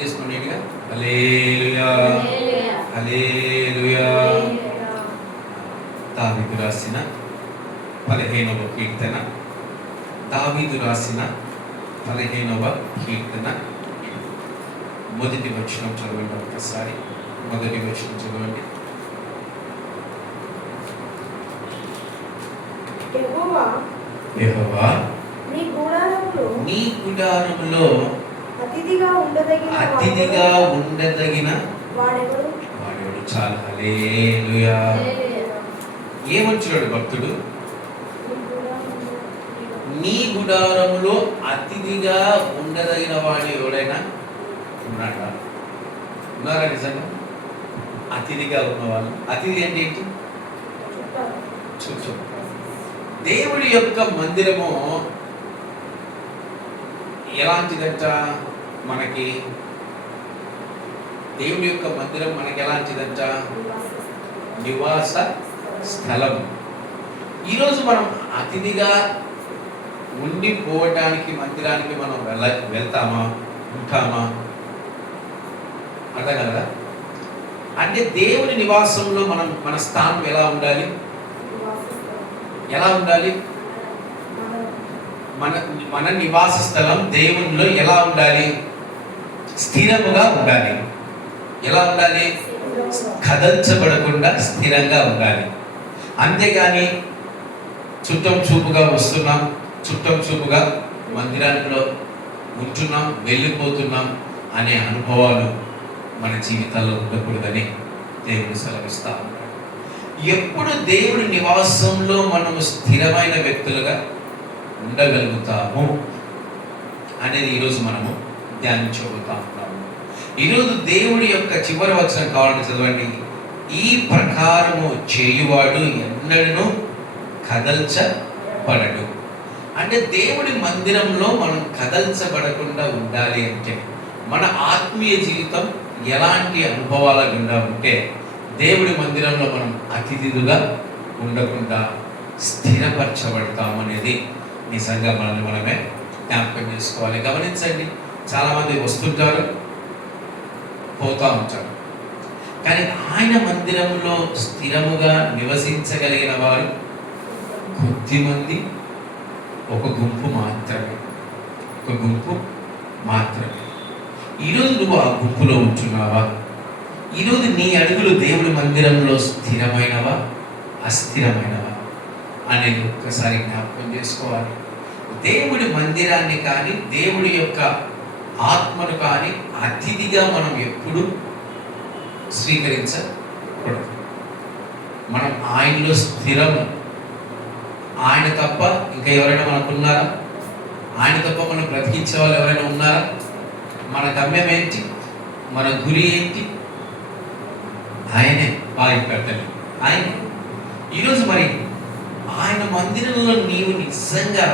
చేసుకోండిగా. హల్లెలూయా హల్లెలూయా. దావీదు రాసిన 15వ కీర్తన. దావీదు రాసిన 15వ కీర్తన మొదటి వచనం చదవండి. ఒక్కసారి మొదటి వచనం చదవండి. యెహోవా నీ గుడారములో అతిథిగా ఉండదగిన వాడెవడు? చాలా హల్లెలూయా. ఏమొచ్చాడు భక్తుడు? నీ గుడారములో అతిథిగా ఉండదగిన వాడు ఎవడైనా ఉన్నాడా? ఉన్నారా? నిజంగా అతిథిగా ఉన్నవాళ్ళు. అతిథి అంటే ఏంటి? చూచు. దేవుడి యొక్క మందిరము ఎలాంటిదంట? మనకి దేవుడి యొక్క మందిరం మనకి ఎలాంటిదంట? నివాస స్థలం. ఈరోజు మనం అతిథిగా ఉండిపోవటానికి మందిరానికి మనం వెళ్తామా, ఉంటామా? అర్థం కదా? అంటే దేవుని నివాసంలో మన స్థానం ఎలా ఉండాలి? ఎలా ఉండాలి? మన నివాస స్థలం దేవునిలో ఎలా ఉండాలి? స్థిరముగా ఉండాలి. ఎలా ఉండాలి? కదల్చబడకుండా స్థిరంగా ఉండాలి. అంతేగాని చుట్టం చూపుగా వస్తున్నాం, చుట్టం చూపుగా మందిరాల్లో ఉంటున్నాం, వెళ్ళిపోతున్నాం అనే అనుభవాలు మన జీవితాల్లో ఉండకూడదని దేవుడు సెలవిస్తా ఉన్నాడు. ఎప్పుడు దేవుడి నివాసంలో మనము స్థిరమైన వ్యక్తులుగా ఉండగలుగుతాము అనేది ఈరోజు మనము ధ్యానించబోతా ఉన్నాము. ఈరోజు దేవుడి యొక్క చివరి వచనం కావాలని చదవండి. ఈ ప్రకారము చేయువాడు ఎన్నడూ కదల్చబడడు. అంటే దేవుడి మందిరంలో మనం కదల్చబడకుండా ఉండాలి అంటే మన ఆత్మీయ జీవితం ఎలాంటి అనుభవాల గుండా ఉంటే దేవుడి మందిరంలో మనం అతిథులుగా ఉండకుండా స్థిరపరచబడతామనేది నిజంగా మనల్ని మనమే జ్ఞాపకం చేసుకోవాలి. గమనించండి, చాలామంది వస్తుంటారు, పోతూ ఉంటారు, కానీ ఆయన మందిరంలో స్థిరముగా నివసించగలిగిన వారు కొద్దిమంది, ఒక గుంపు మాత్రమే. ఒక గుంపు మాత్రమే. ఈరోజు నువ్వు ఆ గుంపులో ఉంటున్నావా? ఈరోజు నీ అడుగులు దేవుడి మందిరంలో స్థిరమైనవా, అస్థిరమైనవా అనేది ఒక్కసారి జ్ఞాపకం చేసుకోవాలి. దేవుడి మందిరాన్ని కానీ దేవుడి యొక్క ఆత్మను కానీ అతిథిగా మనం ఎప్పుడు స్వీకరించకూడదు. మనం ఆయనలో స్థిరము. ఆయన తప్ప ఇంకా ఎవరైనా మనకు ఉన్నారా? ఆయన తప్ప మనం బ్రతికించే వాళ్ళు ఎవరైనా ఉన్నారా? మన గమ్యం ఏంటి? మన గురి ఏంటి? ఆయనే. వారి కర్తలు ఆయనే. ఈరోజు మరి ఆయన మందిరంలో నీవు నిజంగా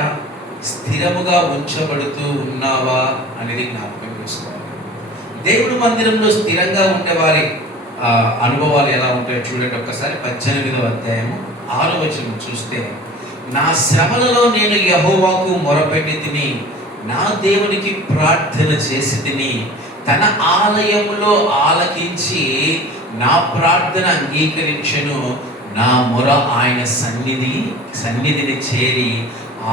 స్థిరముగా ఉంచబడుతూ ఉన్నావా అనేది జ్ఞాపకం చేసుకోవాలి. దేవుడి మందిరంలో స్థిరంగా ఉండేవారి అనుభవాలు ఎలా ఉంటాయో చూడండి. ఒక్కసారి 18వ అధ్యాయము 6వ వచనం చూస్తే, నా శ్రమలలో నేను యెహోవాకు మొరపెట్టి తిని, నా దేవునికి ప్రార్థన చేసి తిని, తన ఆలయంలో ఆలకించి నా ప్రార్థన అంగీకరించెను. నా మొర ఆయన సన్నిధిని చేరి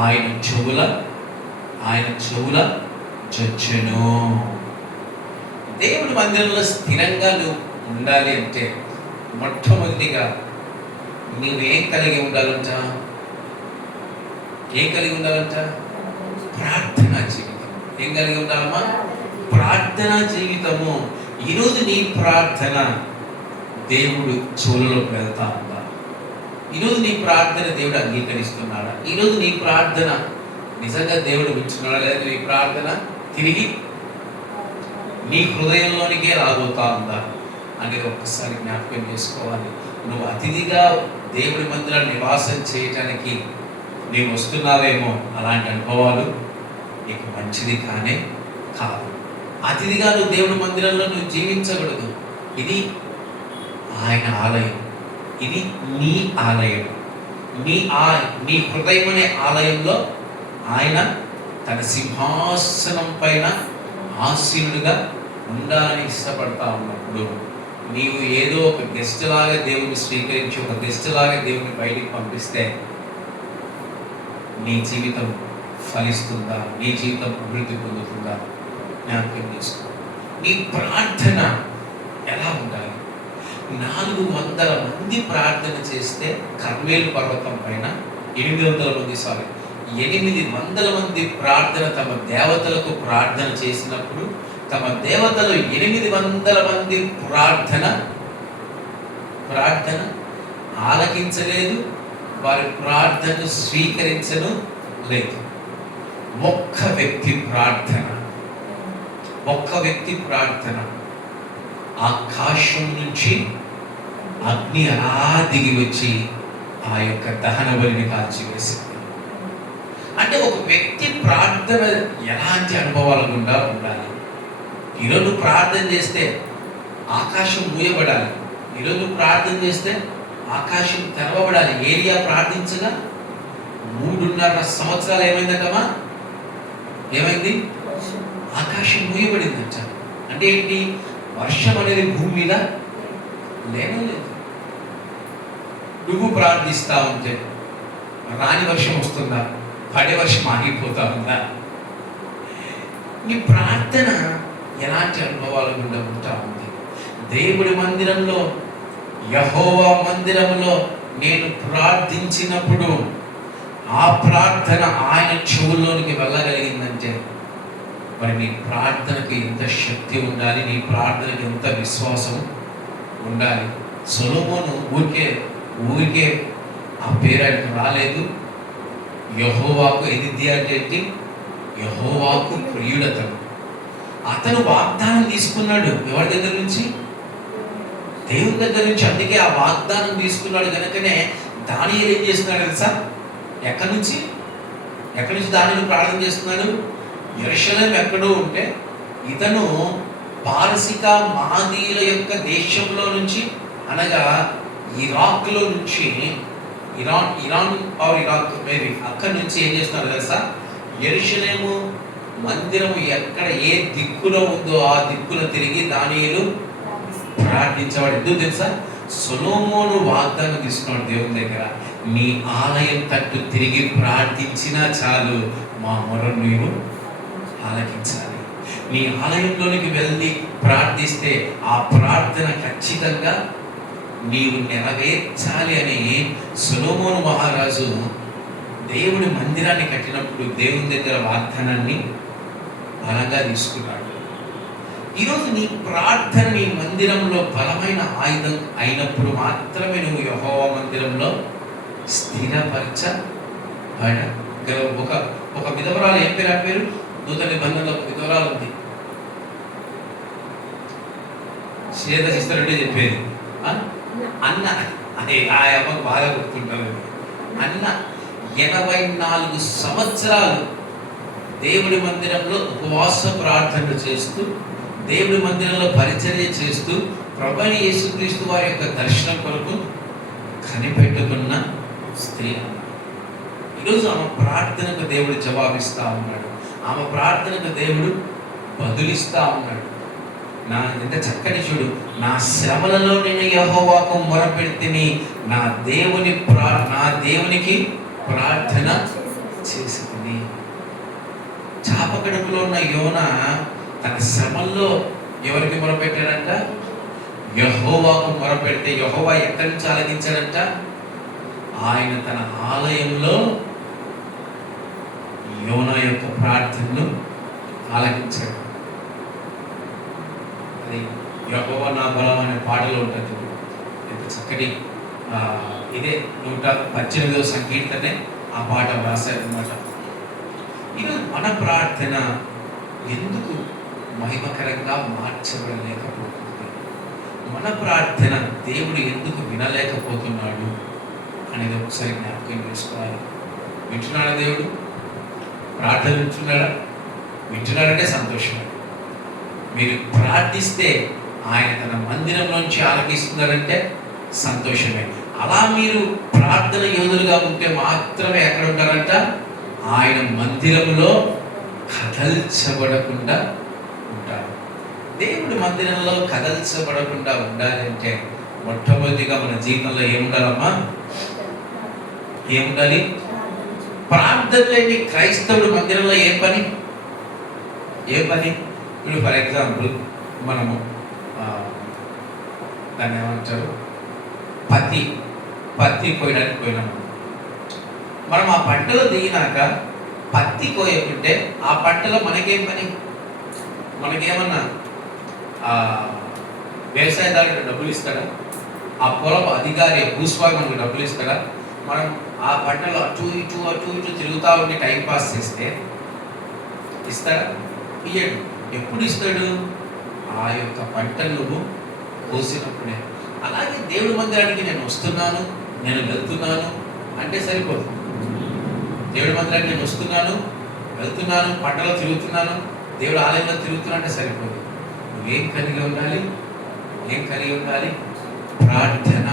ఆయన చెవుల చొచ్చెను. దేవుడి మందిరంలో స్థిరంగా నువ్వు ఉండాలి అంటే మొట్టమొదటిగా నువ్వేం కలిగి ఉండాలంట? ఏం కలిగి ఉండాలంట? ప్రార్థనా జీవితం. ఏం కలిగి ఉండాలమ్మా? ప్రార్థనా జీవితము. ఈరోజు నీ ప్రార్థన దేవుడు చెవులలోకి వెళ్తా ఉందా? ఈరోజు నీ ప్రార్థన దేవుడు అంగీకరిస్తున్నాడా? ఈరోజు నీ ప్రార్థన నిజంగా దేవుడు వింటున్నాడా? లేదా నీ ప్రార్థన తిరిగి నీ హృదయంలోనికే రాబోతా ఉందా అనేది ఒక్కసారి జ్ఞాపకం చేసుకోవాలి. నువ్వు అతిథిగా దేవుడి మందిరాన్ని నివాసం చేయటానికి నీవు వస్తున్నావేమో, అలాంటి అనుభవాలు నీకు మంచిది కానే కాదు. అతిథిగా నువ్వు దేవుడి మందిరంలో నువ్వు జీవించకూడదు. ఇది ఆయన ఆలయం, ఇది నీ ఆలయం. నీ హృదయం అనే ఆలయంలో ఆయన తన సింహాసనం పైన ఆసీనుడిగా ఉండాలని ఇష్టపడతా ఉన్నప్పుడు నీవు ఏదో ఒక గెస్ట్ లాగా దేవుని స్వీకరించి ఒక గెస్ట్ లాగా దేవుని బయటికి పంపిస్తే నీ జీవితం ఫలిస్తుందా? నీ జీవితం అభివృద్ధి పొందుతుందా? జ్ఞాపకం చేసుకో. నీ ప్రార్థన ఎలా ఉండాలి? 400 మంది ప్రార్థన చేస్తే కర్మేలు పర్వతం పైన 800 మంది ప్రార్థన తమ దేవతలకు ప్రార్థన చేసినప్పుడు తమ దేవతలు 800 మంది ప్రార్థన ఆలకించలేదు, వారి ప్రార్థన స్వీకరించను లేదు. ఒక్క వ్యక్తి ప్రార్థన ఆకాశం నుంచి అగ్ని అలా దిగి వచ్చి ఆ యొక్క దహన బలిని కాల్చివేసింది. అంటే ఒక వ్యక్తి ప్రార్థన ఎలాంటి అనుభవాల గుండా ఉండాలి? ఈరోజు ప్రార్థన చేస్తే ఆకాశం మూయబడాలి, ఈరోజు ప్రార్థన చేస్తే ఆకాశం తెరవబడాలి. ఏలియా ప్రార్థించగా 3.5 సంవత్సరాలు ఏమైందటమా? ఏమైంది? ఆకాశం మూయబడిందంట. అంటే ఏంటి? వర్షం అనేది భూమి మీద లేదు. నువ్వు ప్రార్థిస్తా ఉంటే రాని వర్షం వస్తుందా? పడే వర్షం ఆగిపోతా ఉందా? నీ ప్రార్థన ఎలాంటి అనుభవాల గుండా ఉంటా ఉంది? దేవుడి మందిరంలో, యెహోవా మందిరంలో నేను ప్రార్థించినప్పుడు ఆ ప్రార్థన ఆయన చెవుల్లోనికి వెళ్ళగలిగిందంటే మరి నీ ప్రార్థనకి ఎంత శక్తి ఉండాలి, నీ ప్రార్థనకి ఎంత విశ్వాసం ఉండాలి. సొలొమోను ఊరికే ఆ పేరు ఆయనకు రాలేదు. యెహోవాకు ఎనిది అంటే యెహోవాకు ప్రియుడతను. అతను వాగ్దానం తీసుకున్నాడు. ఎవరి దగ్గర నుంచి? దేవుని దగ్గర నుంచి. అందుకే ఆ వాగ్దానం తీసుకున్నాడు కనుకనే దానియేలు ఏం చేస్తున్నాడు తెలుసా? ఎక్కడి నుంచి దానియేలు ప్రార్థన చేస్తున్నాడు? యెరూషలేము ఎక్కడో ఉంటే ఇతను పారసిక మాదీయుల యొక్క దేశంలో నుంచి, అనగా ఇరాక్లో నుంచి, ఇరాన్ ఆర్ ఇరాక్ మేబీ, అక్కడి నుంచి ఏం చేస్తున్నాడు తెలుసా? యెరూషలేము మందిరము ఎక్కడ ఏ దిక్కులో ఉందో ఆ దిక్కున తిరిగి దానియేలు ప్రార్థించేవాడు. ఎందుకు తెలుసా? సొలొమోను వాగ్దానం తీసుకున్నాడు దేవుని దగ్గర, నీ ఆలయం తట్టు తిరిగి ప్రార్థించినా చాలు, మా మొరను నీవు ఆలకించాలి. నీ ఆలయంలోనికి వెళ్ళి ప్రార్థిస్తే ఆ ప్రార్థన ఖచ్చితంగా నీవు నెరవేర్చాలి అని సొలొమోను మహారాజు దేవుడి మందిరాన్ని కట్టినప్పుడు దేవుని దగ్గర వాగ్దానాన్ని బలంగా తీసుకున్నాడు. ఈరోజు నీ ప్రార్థన నీ మందిరంలో బలమైన ఆయుధం అయినప్పుడు మాత్రమే నువ్వు యెహోవా మందిరంలో స్థిరపరచబడగలవు. ఒక విధవరాలు, ఏం పేరు? ఆ పేరు నూతన నిబంధనలో ఒక విధవరాలు ఉంది. శ్వేత సిస్టర్డే చెప్పేది అన్న అనే ఆ అమ్మకు బాగా గుర్తుంటుంది. అన్న 84 సంవత్సరాలు దేవుడి మందిరంలో ఉపవాస ప్రార్థన చేస్తూ, దేవుడి మందిరంలో పరిచర్య చేస్తూ, ప్రభువైన యేసుక్రీస్తు వారి యొక్క దర్శనం కొరకు కనిపెట్టుకున్న స్త్రీ. ఈరోజు ఆమె ప్రార్థనకు దేవుడు జవాబిస్తా ఉన్నాడు, ఆమె ప్రార్థనకు దేవుడు బదులిస్తా ఉన్నాడు. ఎంత చక్కటి చూడు, నా శ్రమలలో నేను యెహోవాకు మొరపెడితిని, నా దేవునికి ప్రార్థన చేసింది. చాపకడుపులో ఉన్న యోనా తన శ్రమల్లో ఎవరికి మొరపెట్టాడంట? యెహోవాకు మొరపెడితే యెహోవా ఎక్కడి నుంచి ఆలకించాడంట? ఆయన తన ఆలయంలో యోనా యొక్క ప్రార్థనను ఆలకించాడు. అది యెహోవా నా బలం అనే పాటలో ఉంటుంది. ఎంత చక్కటి ఇదే 118వ సంకీర్తనే ఆ పాట రాశారనమాట. ఈరోజు మన ప్రార్థన ఎందుకు మహిమకరంగా మార్చబడలేకపోతుంది? మన ప్రార్థన దేవుడు ఎందుకు వినలేకపోతున్నాడు అనేది ఒకసారి జ్ఞాపకం చేసుకోవాలి. వింటున్నాడా దేవుడు? ప్రార్థన వింటున్నాడంటే సంతోషమే. మీరు ప్రార్థిస్తే ఆయన తన మందిరంలోంచి ఆలకిస్తున్నారంటే సంతోషమే. అలా మీరు ప్రార్థన యోధులుగా ఉంటే మాత్రమే ఎక్కడ ఉంటారంట? ఆయన మందిరంలో కదల్చబడకుండా ఉంటారు. దేవుడి మందిరంలో కదల్చబడకుండా ఉండాలంటే మొట్టమొదటిగా మన జీవితంలో ఏముండాలమ్మా? ఏముండాలి? ప్రార్థన లేని క్రైస్తవుడు మందిరంలో ఏం పని? ఇప్పుడు ఫర్ ఎగ్జాంపుల్ మనము దాన్ని ఏమంటారు, పత్తి కోయడానికి పోయినాము. మనం ఆ పంటలో దిగినాక పత్తి కోయకుంటే ఆ పంటలో మనకేం పని? మనకేమన్నా వ్యవసాయదారులకు డబ్బులు ఇస్తాడా? ఆ పొలం అధికారి భూస్వామి మనకు డబ్బులు ఇస్తాడా? మనం ఆ పంటలో అటు ఇటు తిరుగుతూ ఉండి టైం పాస్ చేస్తే ఇస్తాడా? ఇయ్యడు. ఎప్పుడు ఇస్తాడు? ఆ యొక్క పంటను నువ్వు కోసినప్పుడే. అలాగే దేవుడి మందిరానికి నేను వస్తున్నాను, నేను వెళ్తున్నాను అంటే సరిపోదు. దేవుడి మందిరానికి నేను వస్తున్నాను, వెళ్తున్నాను, పంటలో తిరుగుతున్నాను, దేవుడు ఆలయంలో తిరుగుతున్నా అంటే సరిపోదు. నువ్వేం కలిగి ఉండాలి? ప్రార్థన.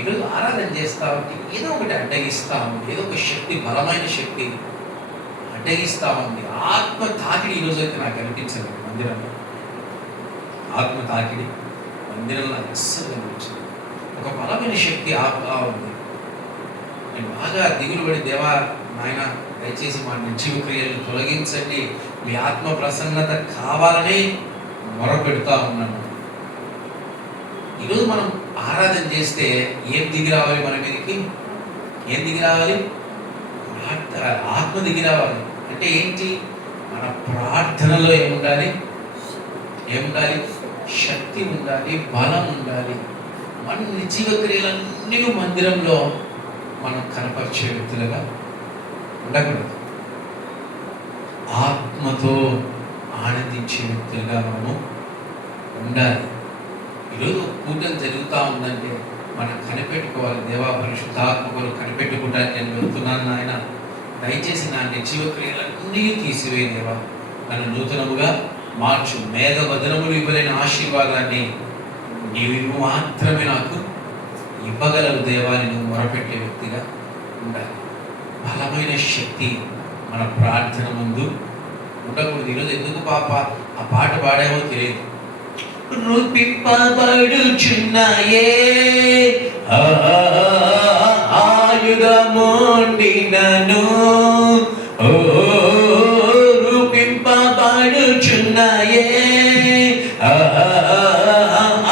ఈరోజు ఆరాధన చేస్తా ఉంటే ఏదో ఒకటి అడ్డగిస్తా ఉంది, ఏదో ఒక శక్తి, బలమైన శక్తి అడ్డగిస్తా ఉంది. ఆత్మ తాకిడి ఈరోజు అయితే నాకు అనిపించదు మందిరంలో. ఆత్మ తాకిడి మందిరంలో అస్సలు కనిపించదు. ఒక బలమైన శక్తి ఆత్మ ఉంది. నేను బాగా దిగులు పడి, దేవా నాయన దయచేసి మా నిర్జీవ క్రియలను తొలగించండి, మీ ఆత్మ ప్రసన్నత కావాలని మొరపెడుతూ ఉన్నాను. ఈరోజు మనం ఆరాధన చేస్తే ఏం దిగి రావాలి? మన మీదకి ఏం దిగి రావాలి? ఆత్మ దిగి రావాలి. అంటే ఏంటి? మన ప్రార్థనలో ఏముండాలి? శక్తి ఉండాలి, బలం ఉండాలి. మన నిర్జీవ క్రియలన్నీ మందిరంలో మనం కనపరిచే వ్యక్తులుగా ఉండకూడదు. ఆత్మతో ఆనందించే వ్యక్తులుగా మనము ఉండాలి. ఈరోజు కూటమి జరుగుతూ ఉందంటే మనం కనిపెట్టుకోవాలి. దేవా పరిశుద్ధాత్మ కొరకు కనిపెట్టుకుంటానికి నేను వెళ్తున్నాను నాయన, దయచేసి నా నిర్జీవ క్రియలన్నీ తీసివేయ దేవా, నన్ను నూతనముగా మార్చు. మేఘవదనములు ఇవ్వలేని ఆశీర్వాదాన్ని నీవు మాత్రమే నాకు ఇవ్వగలవు దేవాన్ని నువ్వు మొరపెట్టే వ్యక్తిగా ఉండాలి. బలమైన శక్తి మన ప్రార్థన ముందు ఉండకూడదు. ఈరోజు ఎందుకు పాప ఆ పాట పాడామో తెలియదు. రూపింపబడుచున్నాయే ఆయుధమొండినను, రూపింపబడుచున్నాయే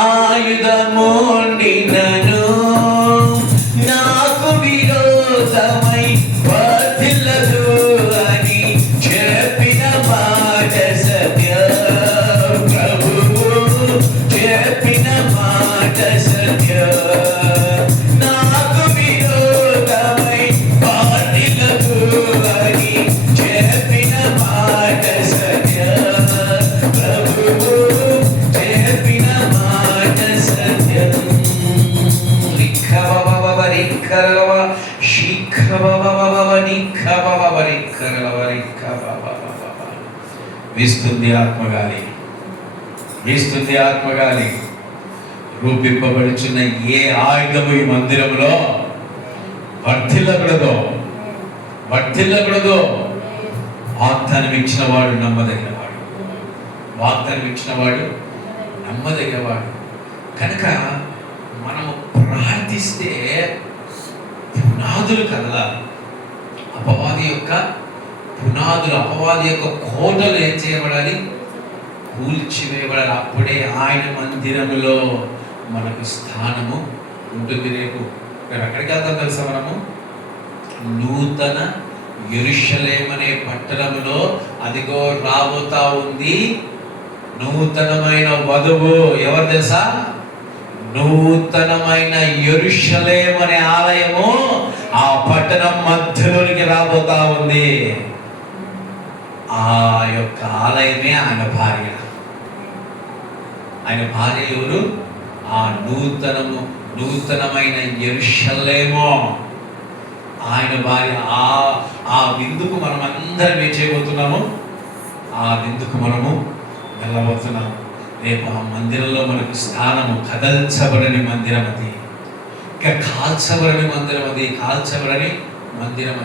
ఆయుధమొండినను, నాకు విరోధమై వర్ధిల్లదు అని చెప్పిన మాట సత్యం. ప్రభువు చెప్పిన మాట సత్యం. నాకు విరోధమై వర్ధిల్లదు అని చెప్పిన మాట సత్యం. ప్రభువు చెప్పిన మాట సత్యం. వీస్తుంది ఆత్మగాలి, వీస్తుంది ఆత్మగాలి. రూపింపబడుచున్న ఏ ఆయుధము ఈ మందిరంలో వర్ధిల్లకూడదు. వాగ్దానం ఇచ్చిన వాడు నమ్మదగినవాడు, నమ్మదగినవాడు. కనుక మనము ప్రార్థిస్తే పునాదులు కదలాలి. అపవాది యొక్క కోటలు ఏం చేయబడాలి? కూల్చివేయబడాలి. అప్పుడే ఆయన మందిరములో మనకు స్థానము ఉంటుంది. రేపు ఎక్కడికి వెళ్తాం తెలుసా? మనము నూతన యెరూషలేము అనే పట్టణములో అదిగో రాబోతా ఉంది నూతనమైన వధువు. ఎవరు తెలుసా? నూతనమైన యెరూషలేము అనే ఆలయము ఆ పట్టణం మధ్యలోనికి రాబోతా ఉంది. ఆ యొక్క ఆలయమే ఆయన భార్య. ఆయన భార్య ఎవరు? ఆ నూతనమైన యెరూషలేము ఆయన భార్య. ఆ విందుకు మనం అందరం ఏం చేయబోతున్నాము? ఆ విందుకు మనము వెళ్ళబోతున్నాము. రేపు ఆ మందిరంలో మనకు స్థానము. కదల్చబడని మందిరం అది, ఇంకా కాల్చబడని మందిరం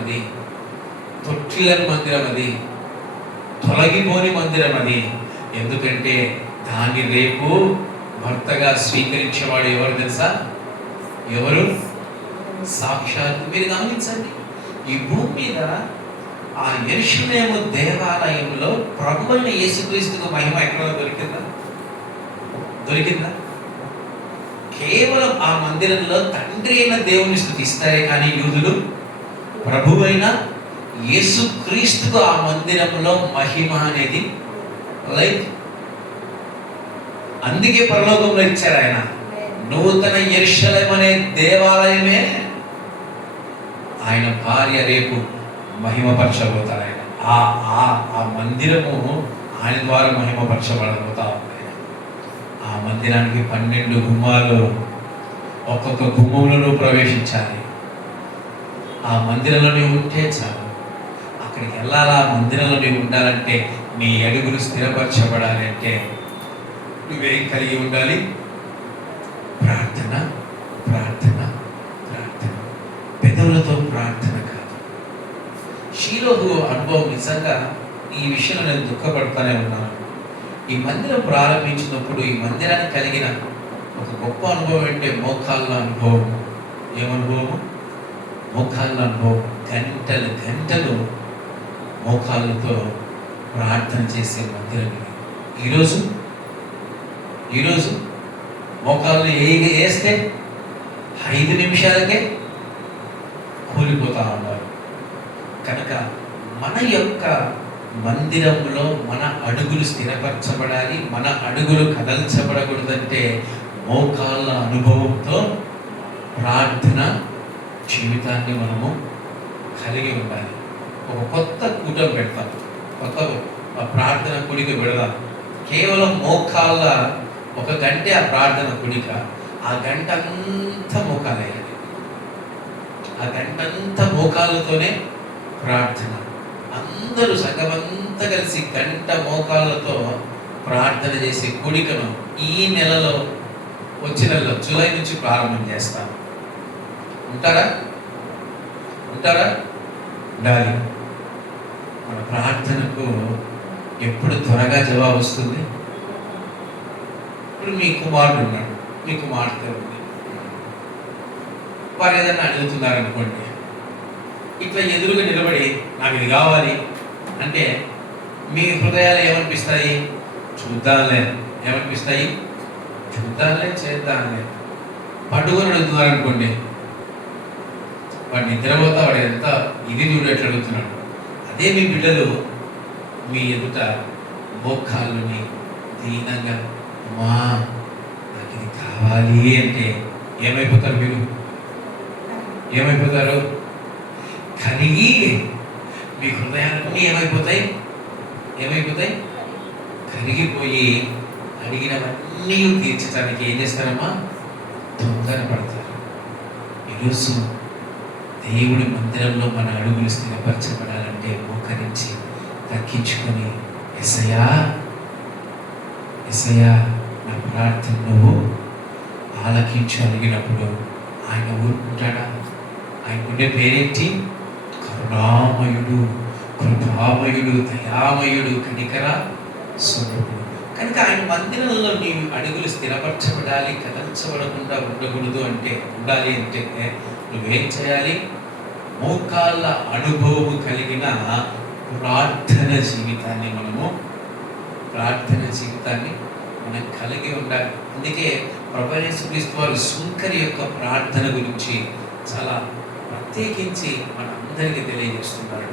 అది, తొట్టిలని మందిరం అది. తొలగిపోని మందిరం అది. ఎందుకంటే దాన్ని రేపు భర్తగా స్వీకరించేవాడు ఎవరు తెలుసా? ఎవరు? సాక్షాత్. మీరు గమనించండి, ఈ భూమి మీద ఆ యెరూషలేము దేవాలయంలో ప్రభువైన యేసుక్రీస్తుకు మహిమ ఎక్కడ దొరికిందా? కేవలం ఆ మందిరంలో తండ్రి అయిన దేవుని స్తుతిస్తారే కానీ యూదులు ప్రభువైన యేసుక్రీస్తుకు ఆ మందిరంలో మహిమ అనేది లైక్. అందుకే పరలోకంలో ఇచ్చారు ఆయన. నూతన యెరూషలేము అనే దేవాలయమే ఆయన భార్య రేపు మహిమపరచబోతారు. ఆయన ఆ మందిరము ఆయన ద్వారా మహిమపరచబడబోతా ఉంది. ఆ మందిరానికి 12 గుమ్మాలు, ఒక్కొక్క గుమ్మంలో ప్రవేశించాలి. ఆ మందిరంలో నీవు ఉంటే చాలు. అక్కడికి వెళ్ళాలా? ఆ మందిరంలో నీవు ఉండాలంటే, నీ అడుగులు స్థిరపరచబడాలి అంటే నువ్వేం కలిగి ఉండాలి? ప్రార్థన, ప్రార్థన, ప్రార్థన. పెదవులతో ప్రార్థన కాదు. షీలోహు అనుభవం నిజంగా ఈ విషయంలో నేను దుఃఖపడతానే ఉన్నాను. ఈ మందిరం ప్రారంభించినప్పుడు ఈ మందిరానికి కలిగిన ఒక గొప్ప అనుభవం అంటే మోకాళ్ళ అనుభవం. ఏమనుభవము? మోకాళ్ళ అనుభవం. గంటలు గంటలు మోకాళ్ళతో ప్రార్థన చేసే మందిరం ఇది. ఈరోజు మోకాళ్ళు వేస్తే 5 నిమిషాలకే కూలిపోతా ఉన్నారు. కనుక మన యొక్క మందిరంలో మన అడుగులు స్థిరపరచబడాలి, మన అడుగులు కదల్చబడకూడదంటే మోకాళ్ళ అనుభవంతో ప్రార్థన జీవితాన్ని మనము కలిగి ఉండాలి. ఒక కొత్త కూటం పెడతాం, కొత్త ప్రార్థన కూడిక పెడదాం. కేవలం మోకాళ్ళ 1 గంటే ఆ ప్రార్థన కూడిక. ఆ గంట అంతా మోకాలేయాలి. ఆ గంట అంతా మోకాళ్ళతోనే ప్రార్థన. అందరూ సంఘమంతా కలిసి గంట మోకాళ్ళతో ప్రార్థన చేసే కూడికను ఈ నెలలో, వచ్చే నెలలో జూలై నుంచి ప్రారంభం చేస్తాం. ఉంటారా? ఉండాలి. మన ప్రార్థనకు ఎప్పుడు త్వరగా జవాబు వస్తుంది? ఇప్పుడు మీ కుమారుడు ఉన్నాడు, మీ కుమార్తె ఉంది, వారు ఏదైనా అడుగుతున్నారనుకోండి, ఇట్లా ఎదురుగా నిలబడి నాకు ఇది కావాలి అంటే మీ హృదయాలు ఏమనిపిస్తాయి? చూద్దాంలే. ఏమనిపిస్తాయి? చూద్దాంలే, చేద్దాంలే. పట్టుకొని అడుగుతున్నారనుకోండి, వాడు నిద్రపోతా, వాడు ఎంత ఇది చూడు ఎట్లా అడుగుతున్నాడు. అదే మీ బిడ్డలు మీ ఎదుట మోకాళ్ళని దీనంగా అమ్మా నాకు ఇది కావాలి అంటే ఏమైపోతారు? మీరు ఏమైపోతారు? కరిగి మీ హృదయాలన్నీ ఏమైపోతాయి? కరిగిపోయి అడిగినవన్నీ తీర్చడానికి ఏం చేస్తారమ్మా? తొందర పడతారు. ఈరోజు దేవుడి మందిరంలో మన అడుగులు స్థిరపరచబడాలంటే మోకరించి తగ్గించుకొని యేసయ్యా నా ప్రార్థన నువ్వు ఆలకించు అడిగినప్పుడు ఆయన ఊరుకుంటాడా? ఆయన ఉండే పేరేంటి? కరుణామయుడు, కృపామయుడు, దయామయుడు, కనికర స్వరూపుడు. కనుక ఆయన మందిరంలో నీ అడుగులు స్థిరపరచబడాలి, కదల్చబడకుండా ఉండకూడదు అంటే, ఉండాలి అంటే నువ్వేం చేయాలి? మోకాళ్ళ అనుభవం కలిగిన ప్రార్థన జీవితాన్ని మనం కలిగి ఉండాలి. అందుకే ప్రభువైన యేసుక్రీస్తు వారు సుంకరి యొక్క ప్రార్థన గురించి చాలా ప్రత్యేకించి మన అందరికీ తెలియజేస్తున్నాడు.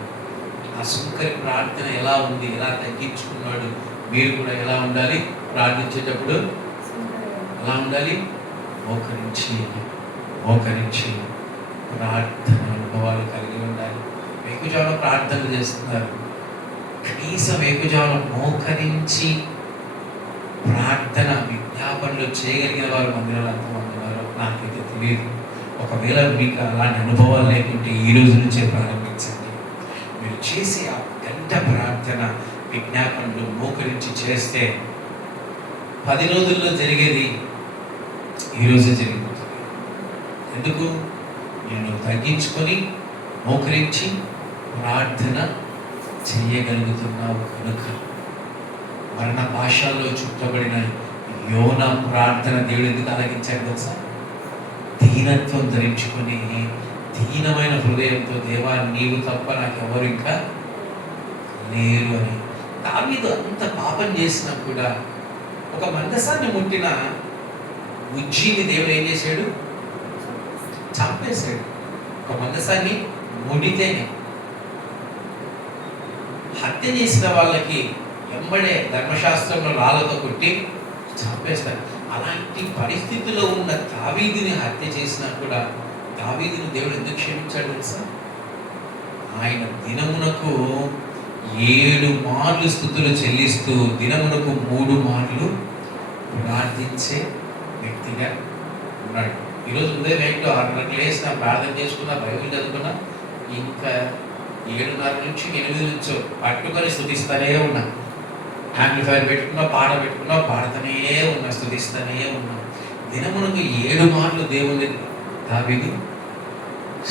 ఆ సుంకరి ప్రార్థన ఎలా ఉంది, ఎలా తగ్గించుకున్నాడు. మీరు కూడా ఎలా ఉండాలి? ప్రార్థించేటప్పుడు ఎలా ఉండాలి? మోకరించి ప్రార్థన అనుభవాలు కలిగి ఉండాలి. వేకుజామున ప్రార్థనలు చేస్తున్నారు, కనీసం వేకుజామున మోకరించి ప్రార్థన విజ్ఞాపనలు చేయగలిగిన వారు మందిరాలు ఎంతమంది ఉన్నారో నాకైతే తెలియదు. ఒకవేళ మీకు అలాంటి అనుభవాలు లేకుంటే ఈ రోజు నుంచే ప్రారంభించండి. మీరు చేసే ఆ గంట ప్రార్థన విజ్ఞాపనలు మోకరించి చేస్తే 10 రోజుల్లో జరిగేది ఈరోజే జరిగిపోతుంది. ఎందుకు? నేను తగ్గించుకొని మోకరించి ప్రార్థన చేయగలుగుతున్నావు కనుక మరణ భాషల్లో చుట్టబడిన యోన ప్రార్థన దేవుడు ఎందుకు ఆలకించాడు తెలుసా? దీనత్వం ధరించుకొని దీనమైన హృదయంతో, దేవా నీవు తప్ప నాకెవరు ఇంకా లేరు అని. దావీదు అంత పాపం చేసినా కూడా ఒక మందసాన్ని ముట్టిన ఉజ్జీని దేవుడు ఏం చేశాడు? చంపేశాడు. ఒక మందసాన్ని ముడితేనే హత్య చేసిన వాళ్ళకి ఎంబడే ధర్మశాస్త్రంలో రాళ్ళతో కొట్టి చంపేస్తారు. అలాంటి పరిస్థితిలో ఉన్న దావీదుని హత్య చేసినా కూడా దావీదుని దేవుడు ఎందుకు క్షమించాడు తెలుసా? ఆయన దినమునకు 7 మార్లు స్తుతులు చెల్లిస్తూ దినమునకు 3 మార్లు ప్రార్థించే వ్యక్తిగా ఉన్నాడు. ఈరోజు ఉదయం నైట్ 6 గంటలు వేసిన ప్రార్థన చేసుకున్నా, బైబిల్ చదువుకున్నా, ఇంకా 7:30 నుంచి 8 నుంచో పట్టుకొని స్తుతిస్తూనే ఉన్నా. యాంప్లిఫైర్ పెట్టుకున్నా, పాట పెట్టుకున్నా, పాడుతూనే ఉన్నా, స్తుతిస్తూనే ఉన్నా. దినమునకు 7 మార్లు దేవుని దావీదు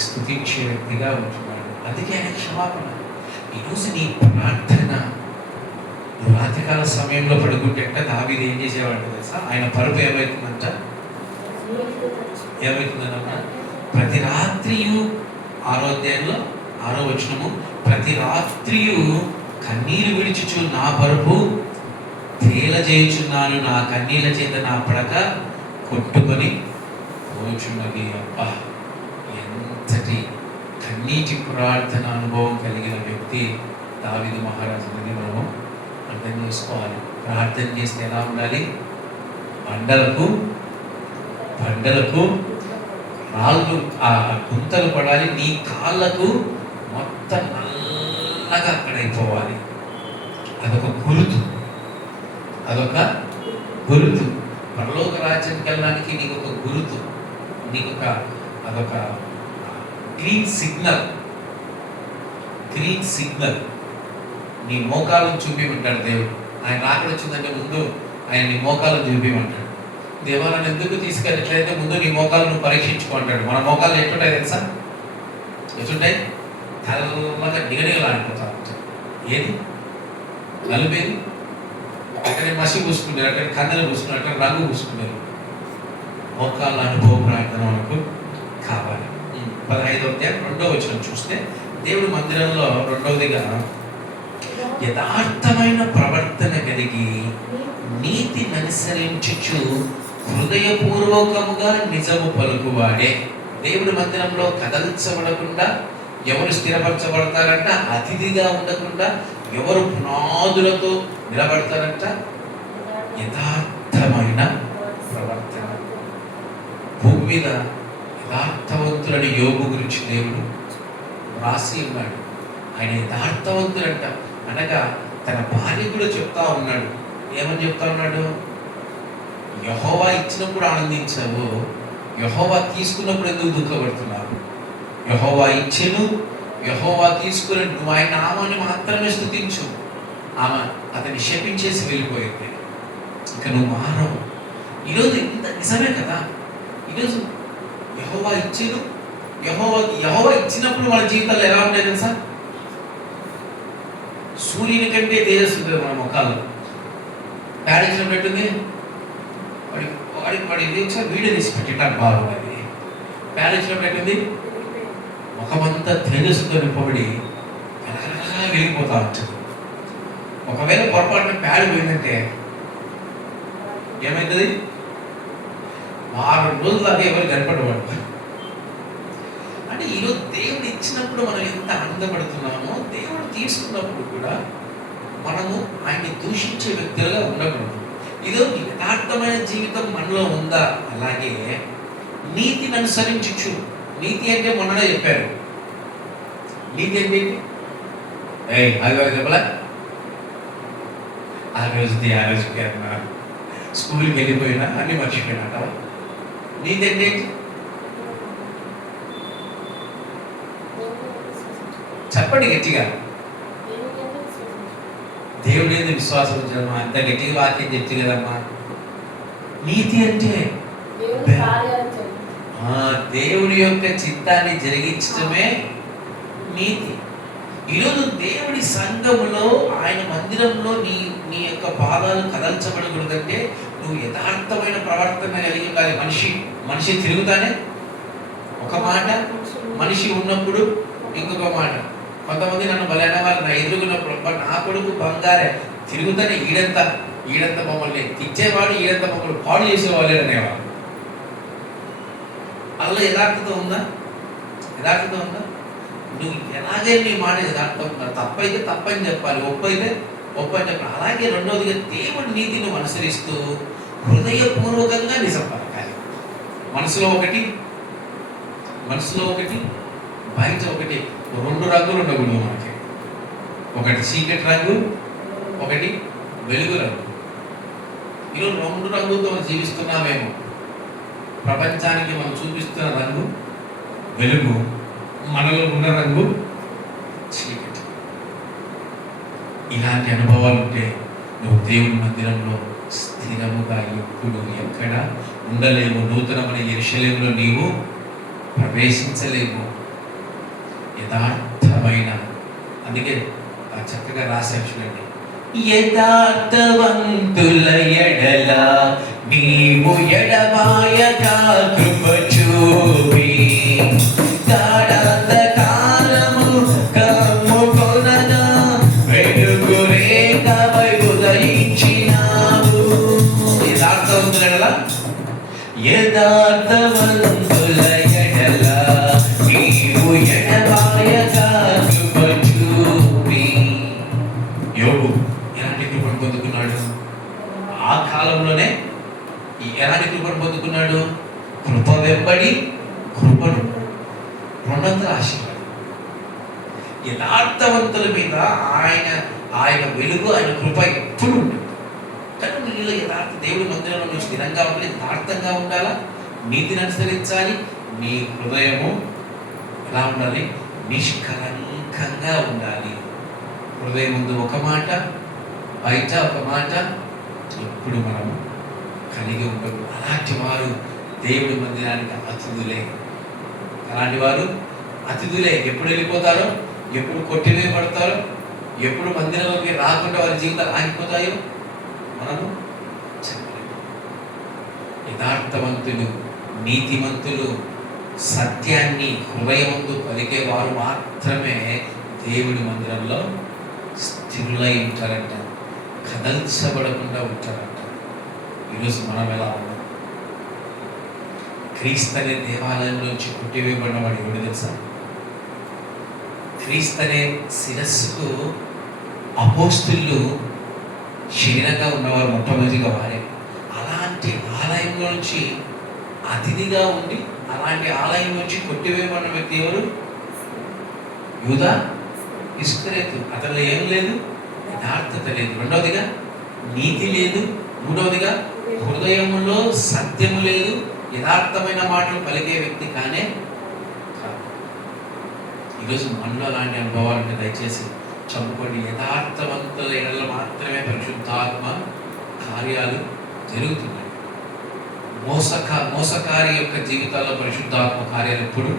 స్తుతించే వ్యక్తిగా ఉంటున్నాడు. అందుకే ఆయన క్షమాపణ. ఈరోజు నీ ప్రార్థన, నువ్వు రాత్రికాల సమయంలో పడుకుంటే దావీదు ఏం చేసేవాడు తెలుసా? ఆయన పరుపు ఏమవుతుందంట? ఏమవుతుందన్నమాట? ప్రతి రాత్రియు 6వ అధ్యాయంలో 6వ వచనము, ప్రతి రాత్రియు కన్నీరు విడిచుచు నా పరుపు తేలజేయుచున్నాను, నా కన్నీళ్ళ చేత నా పడక కొట్టుకొని పోచున్నది. అబ్బా, ఎంతటి కన్నీటి ప్రార్థన అనుభవం కలిగిన వ్యక్తి దావీదు మహారాజు అని మనం అర్థం చేసుకోవాలి. ప్రార్థన చేస్తే ఎలా ఉండాలి? బండలకు రాళ్ళు, ఆ గుంతలు పడాలి, నీ కాళ్ళకు మొత్తం నల్లగా అక్కడైపోవాలి. అదొక గురుతు. పరలోక రాజ్యానికి వెళ్ళడానికి నీకు ఒక గురుతు, అదొక గ్రీన్ సిగ్నల్. నీ మోకాలను చూపిమంటాడు దేవుడు. ఆయన రాకడ వచ్చిందంటే ముందు ఆయన నీ మోకాలను చూపిమంటాడు. దేవాలయాన్ని ఎందుకు తీసుకెళ్ళట్లయితే ముందు నీ మోకాలను పరీక్షించుకుంటాడు. మన మోకాలు ఎట్లుంటాయి తెలుసా? ఎట్లుంటాయి? తెల్లగా నిగనిగలాడిపోతా ఉంటాయి. ఏది నలుపేది? అక్కడ మసి పూసుకుంటారు, అక్కడ కందెలు పూసుకున్నారు, అక్కడ రంగు పూసుకున్నారు. మోకాళ్ళ అనుభవ ప్రార్థన మనకు కావాలి. 15వ అధ్యాయం 2వ వచనం చూస్తే దేవుడి మందిరంలో రెండవదిగా యథార్థమైన ప్రవర్తన కలిగి నీతిని అనుసరించుచు హృదయపూర్వకముగా నిజము పలుకువాడే. దేవుడి మందిరంలో కదల్చబడకుండా ఎవరు స్థిరపరచబడతారంట? అతిథిగా ఉండకుండా ఎవరు పునాదులతో నిలబడతారంట? యథార్థమైన ప్రవర్తన. భూమి మీద యథార్థవంతులని యోగు గురించి దేవుడు రాసి ఉన్నాడు. ఆయన యథార్థవంతుడంట. అనగా తన భార్య కూడా చెప్తా ఉన్నాడు. ఏమని చెప్తా ఉన్నాడు? యెహోవా ఇచ్చినప్పుడు ఆనందించావు, యెహోవా తీసుకున్నప్పుడు ఎందుకు దుఃఖపడుతున్నావు? యెహోవా ఇచ్చెను, యెహోవా తీసుకుని నువ్వు ఆయన నామాన్ని మాత్రమే స్తుతించు. ఆమె అతన్ని శపించేసి వెళ్ళిపోయింది. ఇక నువ్వు మారవు. ఈరోజు ఇంత నిజమే కదా. ఈరోజు యెహోవా ఇచ్చెను, యెహోవా ఇచ్చినప్పుడు మన జీవితాల్లో ఎలా ఉంటాయి తెలుసా? సూర్యుని కంటే తేజస్సు ఉంటుంది మన ముఖాల్లో. ప్యారిస్లో పెట్టింది వాడి ఇది ఒకసారి వీడియో తీసి పెట్టడానికి బాగుండేది. ప్యారిస్లో పెట్టింది ముఖమంతా తేజస్సుతో నింపబడి ఎలా వెళ్ళిపోతా ఉంటుంది. ఒకవేళ పొరపాటున ప్యాడ్ పోయిందంటే ఏమవుతుంది? 6 రోజులు దాకా ఎవరు కనపడబడతారు. అంటే ఈరోజు దేవుడు ఇచ్చినప్పుడు మనం ఎంత ఆనందపడుతున్నామో, దేవుడు తీసుకున్నప్పుడు కూడా మనము ఆయన్ని దూషించే వ్యక్తులుగా ఉండకూడదు. ఇదో యథార్థమైన జీవితం మనలో ఉందా? అలాగే నీతిని అనుసరించు. నీతి అంటే మొన్ననే చెప్పారు. నీతి ఏంటి? అది చెప్పలే. ఆ రోజుకి అన్నా స్కూల్కి వెళ్ళిపోయినా అన్ని మర్చిపోయినాట. నీతి ఏంటి? చెప్పండి గట్టిగా. దేవుడి మీద విశ్వాసం ఉంచడమ్మా. అంత గట్టిగా వాక్యం చెప్తే కదమ్మా. నీతి అంటే దేవుడి యొక్క చిత్తాన్ని జరిగించడమే నీతి. ఈరోజు దేవుడి సంఘములో ఆయన మందిరంలో నీ నీ యొక్క పాదాలు కదల్చబడకూడదంటే నువ్వు యథార్థమైన ప్రవర్తన కలిగి ఉండాలి. మనిషి తిరుగుతానే ఒక మాట, మనిషి ఉన్నప్పుడు ఇంకొక మాట. కొంతమంది నన్ను బలైన వాళ్ళు నా ఎదురుగున్నప్పుడు నా కొడుకు బంగారే, తిరుగుతానే ఈడంత మమ్మల్ని తిట్టేవాడు, ఈడంత మమ్మల్ని పాడు చేసేవాళ్ళే అనేవాడు. అలా యథార్థత ఉందా? నువ్వు ఎలాగే నీ మాట యథార్థంగా, తప్పైతే తప్పని చెప్పాలి, ఒప్పైతే ఒప్పని చెప్పాలి. అలాగే రెండవదిగా దేవుడి నీతిని నువ్వు అనుసరిస్తూ హృదయపూర్వకంగా నిజం పలకాలి. మనసులో ఒకటి బయట ఒకటి, రెండు రంగులు ఉండకూడదు మనకి. ఒకటి చీకటి రంగు, ఒకటి వెలుగు రంగు. ఈరోజు రెండు రంగులతో మనం జీవిస్తున్నామేమో. ప్రపంచానికి మనం చూపిస్తున్న రంగు వెలుగు, మనలో ఉన్న రంగు చీకటి. ఇలాంటి అనుభవాలు ఉంటే నువ్వు దేవుని మందిరంలో స్థిరముగా ఎప్పుడు ఎక్కడ ఉండలేవు. నూతనమైన యెరూషలేములో నీవు ప్రవేశించలేము. యథార్థమైన, అందుకే చక్కగా రాశారు చూడండి, యథార్థవంతుల ఎడల నీవు ఎడబాయగా కృప చూపి గాఢాంధకారము కమ్ముకొనగా వెలుగు రేఖవై ఉదయించినావు. యథార్థవంతుల ఎడల నీవు ఎడబాయగా కృప చూపి. యోబు ఎలాంటి కృపను పొందుకున్నాడు? ఆ కాలంలోనే ఎలాంటి కృపను పొందుకున్నాడు? కృప వెంబడి కృపను, రెండంతల ఆశీర్వాదం. యథార్థవంతుల మీద ఆయన వెలుగు, ఆయన కృప ఎప్పుడు ఉంటుంది. కానీ నీలో యథార్థ దేవుడి మందిరంలో నువ్వు స్థిరంగా ఉండాలి, యథార్థంగా ఉండాలా, నీతిని అనుసరించాలి. నీ హృదయము ఎలా ఉండాలి? నిష్కలంకంగా ఉండాలి. హృదయం ముందు ఒక మాట, బయట ఒక మాట ఎప్పుడు మనము కలిగి ఉండదు. అలాంటి వారు దేవుడి మందిరానికి అతిథులే. అలాంటి వారు అతిథులే. ఎప్పుడు వెళ్ళిపోతారో, ఎప్పుడు కొట్టివేయబడతారో, ఎప్పుడు మందిరంలోకి రాకుండా వారి జీవితాలు ఆగిపోతాయో మనము చెప్పలేము. యథార్థవంతులు, నీతిమంతులు, సత్యాన్ని హృదయమందు పలికే వారు మాత్రమే దేవుడి మందిరంలో స్థిరులై ఉంటారంట, కదల్చబడకుండా ఉంటారంట. ఈరోజు మనం ఎలా ఉన్నాం? క్రీస్తు అనే దేవాలయంలోంచి కొట్టివేయబడినవాడు ఎవడు తెలుసా? క్రీస్తు అనే శిరస్సుకు అపోస్తులు శరీరంగా ఉన్నవారు మొట్టమొదటిగా వారే. అలాంటి ఆలయంలో నుంచి అతిథిగా ఉండి, అలాంటి ఆలయం నుంచి కొట్టివేయబడిన వ్యక్తి ఎవరు? యూదా ఇస్కరియోతు. అతనిలో ఏం లేదు? యథార్థత లేదు. రెండవదిగా నీతి లేదు. మూడవదిగా హృదయములో సత్యము లేదు. యథార్థమైన మాటలు పలికే వ్యక్తి కానే కాదు. ఈరోజు మనలో అలాంటి అనుభవాలు ఉంటే దయచేసి చంపుకోండి. యథార్థవంతుల ఇళ్ళలో మాత్రమే పరిశుద్ధాత్మ కార్యాలు జరుగుతున్నాయి. మోసకారి యొక్క జీవితాల్లో పరిశుద్ధాత్మ కార్యాలు ఎప్పుడు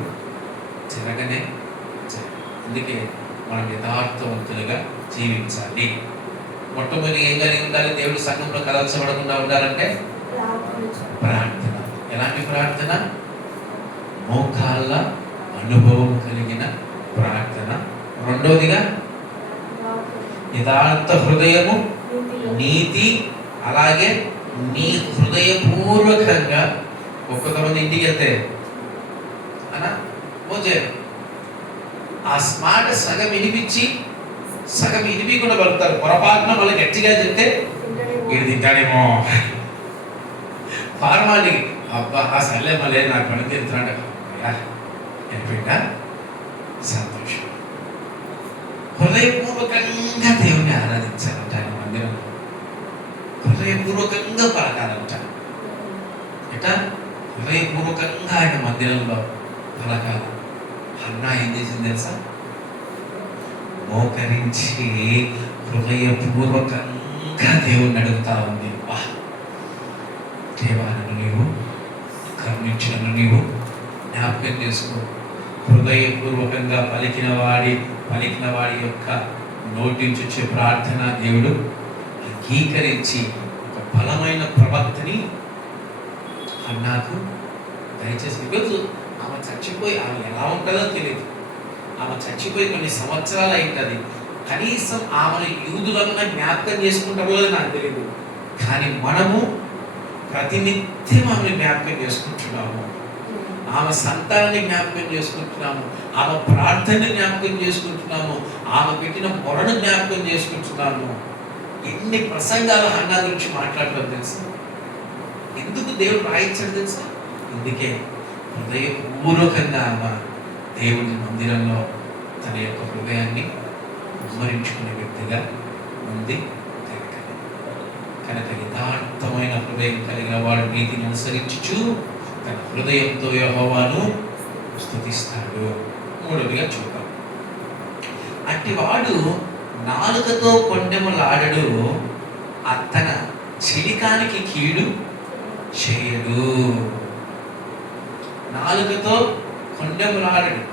జరగనే. అందుకే మనం యథార్థవంతులుగా జీవించాలి. మొట్టమొదటి ఏం కలిగి ఉండాలి? దేవుడి సంఘంలో కదల్చబడకుండా ఉండాలంటే ప్రార్థన. ఎలాంటి ప్రార్థన? మోకాళ్ళ అనుభవం కలిగిన ప్రార్థన. రెండవదిగా యథార్థ హృదయము, నీతి. అలాగే నీ హృదయపూర్వకంగా ఒక్కొక్కమంది ఇంటికి వెళ్తే అనా భోజనం ఆ మాట సగం వినిపించి సగం వినిపించకుండా పలుకుతారు. పొరపాటున మళ్ళీ గట్టిగా చెప్తే ఇది తింటాడేమో ఫార్మాలిటీ. అబ్బా ఆ సర్లే మళ్ళీ నాకు పని తింటున్నాడు వెళ్ళిపోయిందా సంతోషం. హృదయపూర్వకంగా దేవుని ఆరాధించాలంట ఆయన మందిరంలో. హృదయపూర్వకంగా పలకాలంట. ఎటా హృదయపూర్వకంగా ఆయన మందిరంలో పలకాల. అన్నా ఏం చేసింది తెలుసా? మోకరించి హృదయపూర్వకంగా దేవుణ్ణి అడుగుతా ఉంది. దేవా నన్ను నీవు కరుణించి, నన్ను నీవు జ్ఞాపకం చేసుకో, హృదయపూర్వకంగా పలికిన వాడి యొక్క నోటి నుంచి వచ్చే ప్రార్థన దేవుడు అంగీకరించి ఒక బలమైన ప్రవక్తని అన్నాకు దయచేసి. బికాజ్ ఆమె చచ్చిపోయి ఆమె ఎలా ఉంటుందో తెలియదు. ఆమె చచ్చిపోయి కొన్ని సంవత్సరాలు అవుతుంది. కనీసం ఆమెను యూదులన్నా జ్ఞాపకం చేసుకుంటారో నాకు తెలియదు. కానీ మనము ప్రతినిత్యం ఆమెను జ్ఞాపకం చేసుకుంటున్నాము. ఆమె సంతానాన్ని జ్ఞాపకం చేసుకుంటున్నాము. ఆమె ప్రార్థనని జ్ఞాపకం చేసుకుంటున్నాము. ఆమె పెట్టిన మొరను జ్ఞాపకం చేసుకుంటున్నాము. ఎన్ని ప్రసంగాలు హన్నా గురించి మాట్లాడటం తెలుసా? ఎందుకు దేవుడు రాయించాడు తెలుసా? అందుకే హృదయపూర్వకంగా ఆమె దేవుడి మందిరంలో తన యొక్క హృదయాన్ని ఉమ్మరించుకునే వ్యక్తిగా ఉంది కనుక యథార్థమైన హృదయం కలిగిన వాడు నీతిని అనుసరించుచు తన హృదయంతో యెహోవాను స్తుతిస్తాడు. మూడవదిగా చూద్దాం. అట్టి వాడు నాలుకతో కొండెములాడడు, తన చిలికానికి కీడు చేయడు. నాలుకతో కొండెములాడడు,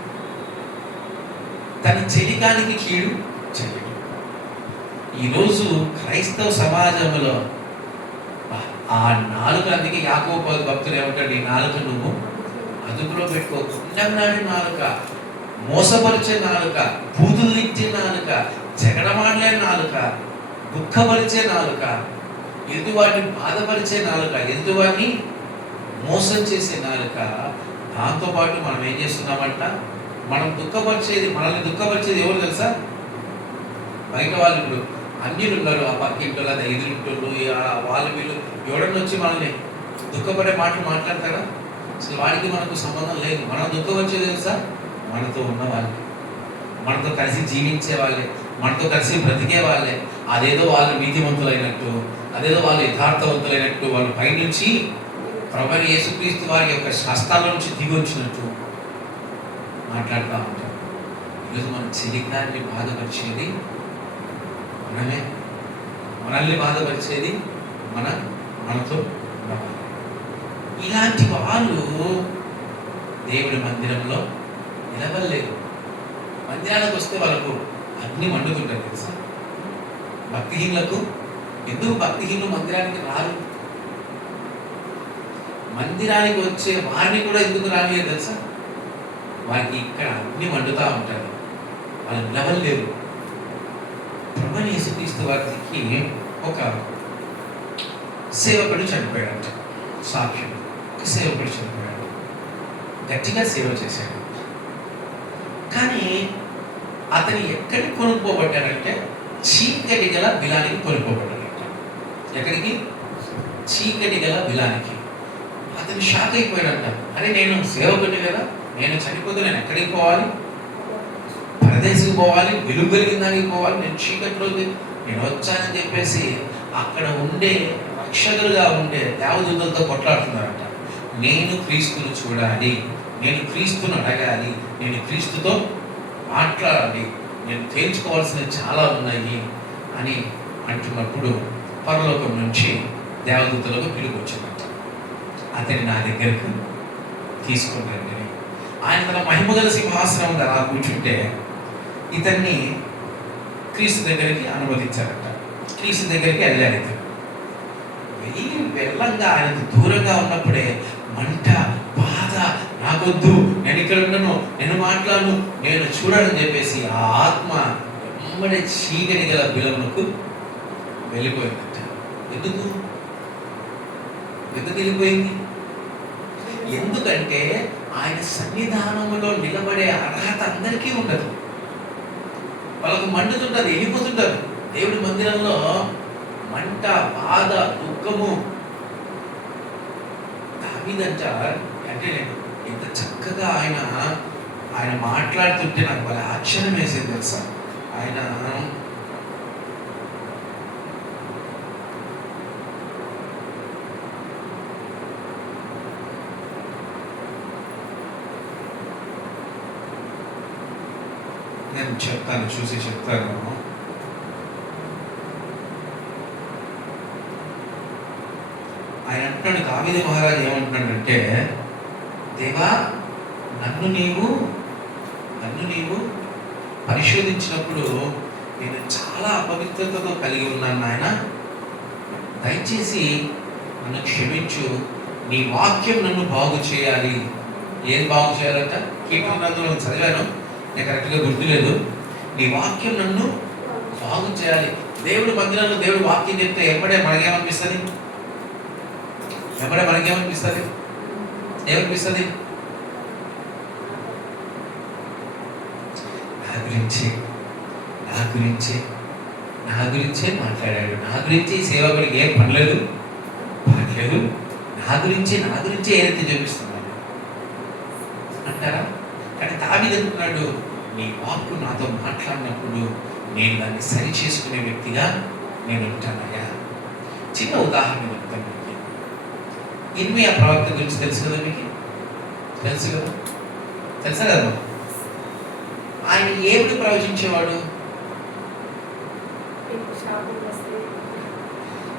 తన చెలికానికి కీడు చేయడు. ఈరోజు క్రైస్తవ సమాజంలో ఆ నాలుక, అందుకే యాకోబు భక్తులు ఏమంటాడు, ఈ నాలుక నువ్వు అదుపులో పెట్టుకో. కొండెములాడే నాలుక, మోసపరిచే నాలుక, బూతులు తిట్టే నాలుక, జగడమాడలే నాలుక, దుఃఖపరిచే నాలుక, ఎదుటివాడిని బాధపరిచే నాలుక, ఎదుటివాడిని మోసం చేసే నాలుక. దాంతోపాటు మనం ఏం చేస్తున్నామంట, మనల్ని దుఃఖపరిచేది ఎవరు తెలుసా? బయట వాళ్ళు. ఇప్పుడు అన్యులు ఉన్నారు, ఆ పక్కింటో లేదా ఎదురింటోళ్ళు, వాళ్ళు వీళ్ళు ఎవడన్నా వచ్చి మనల్ని దుఃఖపడే మాటలు మాట్లాడతారా? అసలు వాడికి మనకు సంబంధం లేదు. మనం దుఃఖపరిచేది తెలుసా? మనతో ఉన్న వాళ్ళే, మనతో కలిసి జీవించే వాళ్ళే, మనతో కలిసి బ్రతికే వాళ్ళే. అదేదో వాళ్ళు నీతివంతులైనట్టు, అదేదో వాళ్ళు యథార్థవంతులైనట్టు, వాళ్ళు పైనుంచి ప్రభువైన యేసుక్రీస్తు వారి యొక్క హస్తాల నుంచి దిగొచ్చినట్టు మాట్లాడుతూ ఉంటాం. ఈరోజు మన చెలికాన్ని బాధపరిచేది మనమే, మనల్ని బాధపరిచేది మనతో ఉన్నవాళ్ళు. ఇలాంటి వాళ్ళు దేవుడి మందిరంలో నిలవలేరు. మందిరాలకు వస్తే వాళ్ళకు అగ్ని మండుతుంటారు తెలుసా? భక్తిహీనులకు ఎందుకు భక్తిహీనులు మందిరానికి రారు? మందిరానికి వచ్చే వారిని కూడా ఎందుకు రానియదు తెలుసా? వారికి ఇక్కడ అగ్ని మండుతూ ఉంటారు, వాళ్ళు నిలవలేరు. ప్రభువైన యేసుక్రీస్తు వారికి ఒక సేవకుడు చనిపోయాడంట. సాక్ష్యం, ఒక సేవకుడు చనిపోయాడు, గట్టిగా సేవ చేశాడు. కానీ అతను ఎక్కడికి కొనుక్కోబడ్డాడంటే చీకటి గల బిలానికి కొనుక్కోబడ్డాడంట. ఎక్కడికి? చీకటి గల బిలానికి. అతను షాక్ అయిపోయాడంట. అరే, నేను సేవకుడిని కదా, నేను చనిపోతే నేను ఎక్కడికి పోవాలి? పరదేశికి పోవాలి, వెలుగు కలిగిన దానికి పోవాలి. నేను చీకట్లో నేను వచ్చానని చెప్పేసి అక్కడ ఉండే రక్షకులుగా ఉండే దేవదూతలతో కొట్లాడుతున్నారంట. నేను క్రీస్తును చూడాలి, నేను క్రీస్తును అడగాలి, నేను క్రీస్తుతో మాట్లాడాలి, నేను తేల్చుకోవాల్సినవి చాలా ఉన్నాయి అని అంటున్నప్పుడు పరలోకం నుంచి దేవదూతలకు పిలుపు వచ్చిందంట. అతన్ని నా దగ్గరకు తీసుకుంటాను. ఆయన తన మహిమగల సింహాసనం అలా కూర్చుంటే ఇతన్ని క్రీస్తు దగ్గరికి అనుమతించారట. క్రీస్తు దగ్గరికి వెళ్ళాడు. ఇతను వెళ్ళంగా ఆయనకు దూరంగా ఉన్నప్పుడే మంట, బాధ, నాకొద్దు, నేను ఇక్కడ ఉన్నాను, నేను మాట్లాడను, నేను చూడని చెప్పేసి ఆ ఆత్మ వెంబడే చీకటి గల బిలమునకు వెళ్ళిపోయిందట. ఎందుకు వెళ్ళిపోయింది? ఎందుకంటే ఆయన సన్నిధానంలో నిలబడే అర్హత అందరికీ ఉండదు. వాళ్ళకు మండుతుంటారు, వెళ్ళిపోతుంటారు. దేవుడి మందిరంలో మంట, బాధ, దుఃఖము. దావీదంట అంటే ఎంత చక్కగా ఆయన మాట్లాడుతుంటే నాకు వాళ్ళ ఆశ్చర్యం వేసేది తెలుసా? ఆయన నేను చెప్తాను, చూసి చెప్తాను. ఆయన అంటున్నాడు, దావీదు మహారాజు ఏమంటున్నాడంటే, దేవా, నన్ను నీవు నన్ను నీవు పరిశోధించినప్పుడు నేను చాలా అపవిత్రతతో కలిగి ఉన్నాను నాయన, దయచేసి నన్ను క్షమించు, నీ వాక్యం నన్ను బాగు చేయాలి. ఏది బాగు చేయాలంట? కీర్తన గ్రంథంలో చదివాను, నేను కరెక్ట్గా గుర్తులేదు. నీ వాక్యం నన్ను బాగు చేయాలి. దేవుడు మందిరంలో దేవుడు వాక్యం చెప్తే ఎప్పుడే మనకేమనిపిస్తుంది? మనకేమనిపిస్తుంది? ఏమనిపిస్తుంది? నా గురించే మాట్లాడాడు, నా గురించి సేవకుడికి ఏం పనిలేదు, నా గురించే ఏదైతే చూపిస్తున్నాడు అంటారా? కానీ దావీదు అంటున్నాడు, నీ వాక్కు నాతో మాట్లాడినప్పుడు నేను దాన్ని సరి చేసుకునే వ్యక్తిగా నేను ఉంటానయ్యా. చిన్న ఉదాహరణ చెప్తాను మీకు. ఇర్మీయా ప్రవక్త గురించి తెలుసు కదా మీకు? తెలుసా కదా? ఆయన ఏమిటి ప్రవచించేవాడు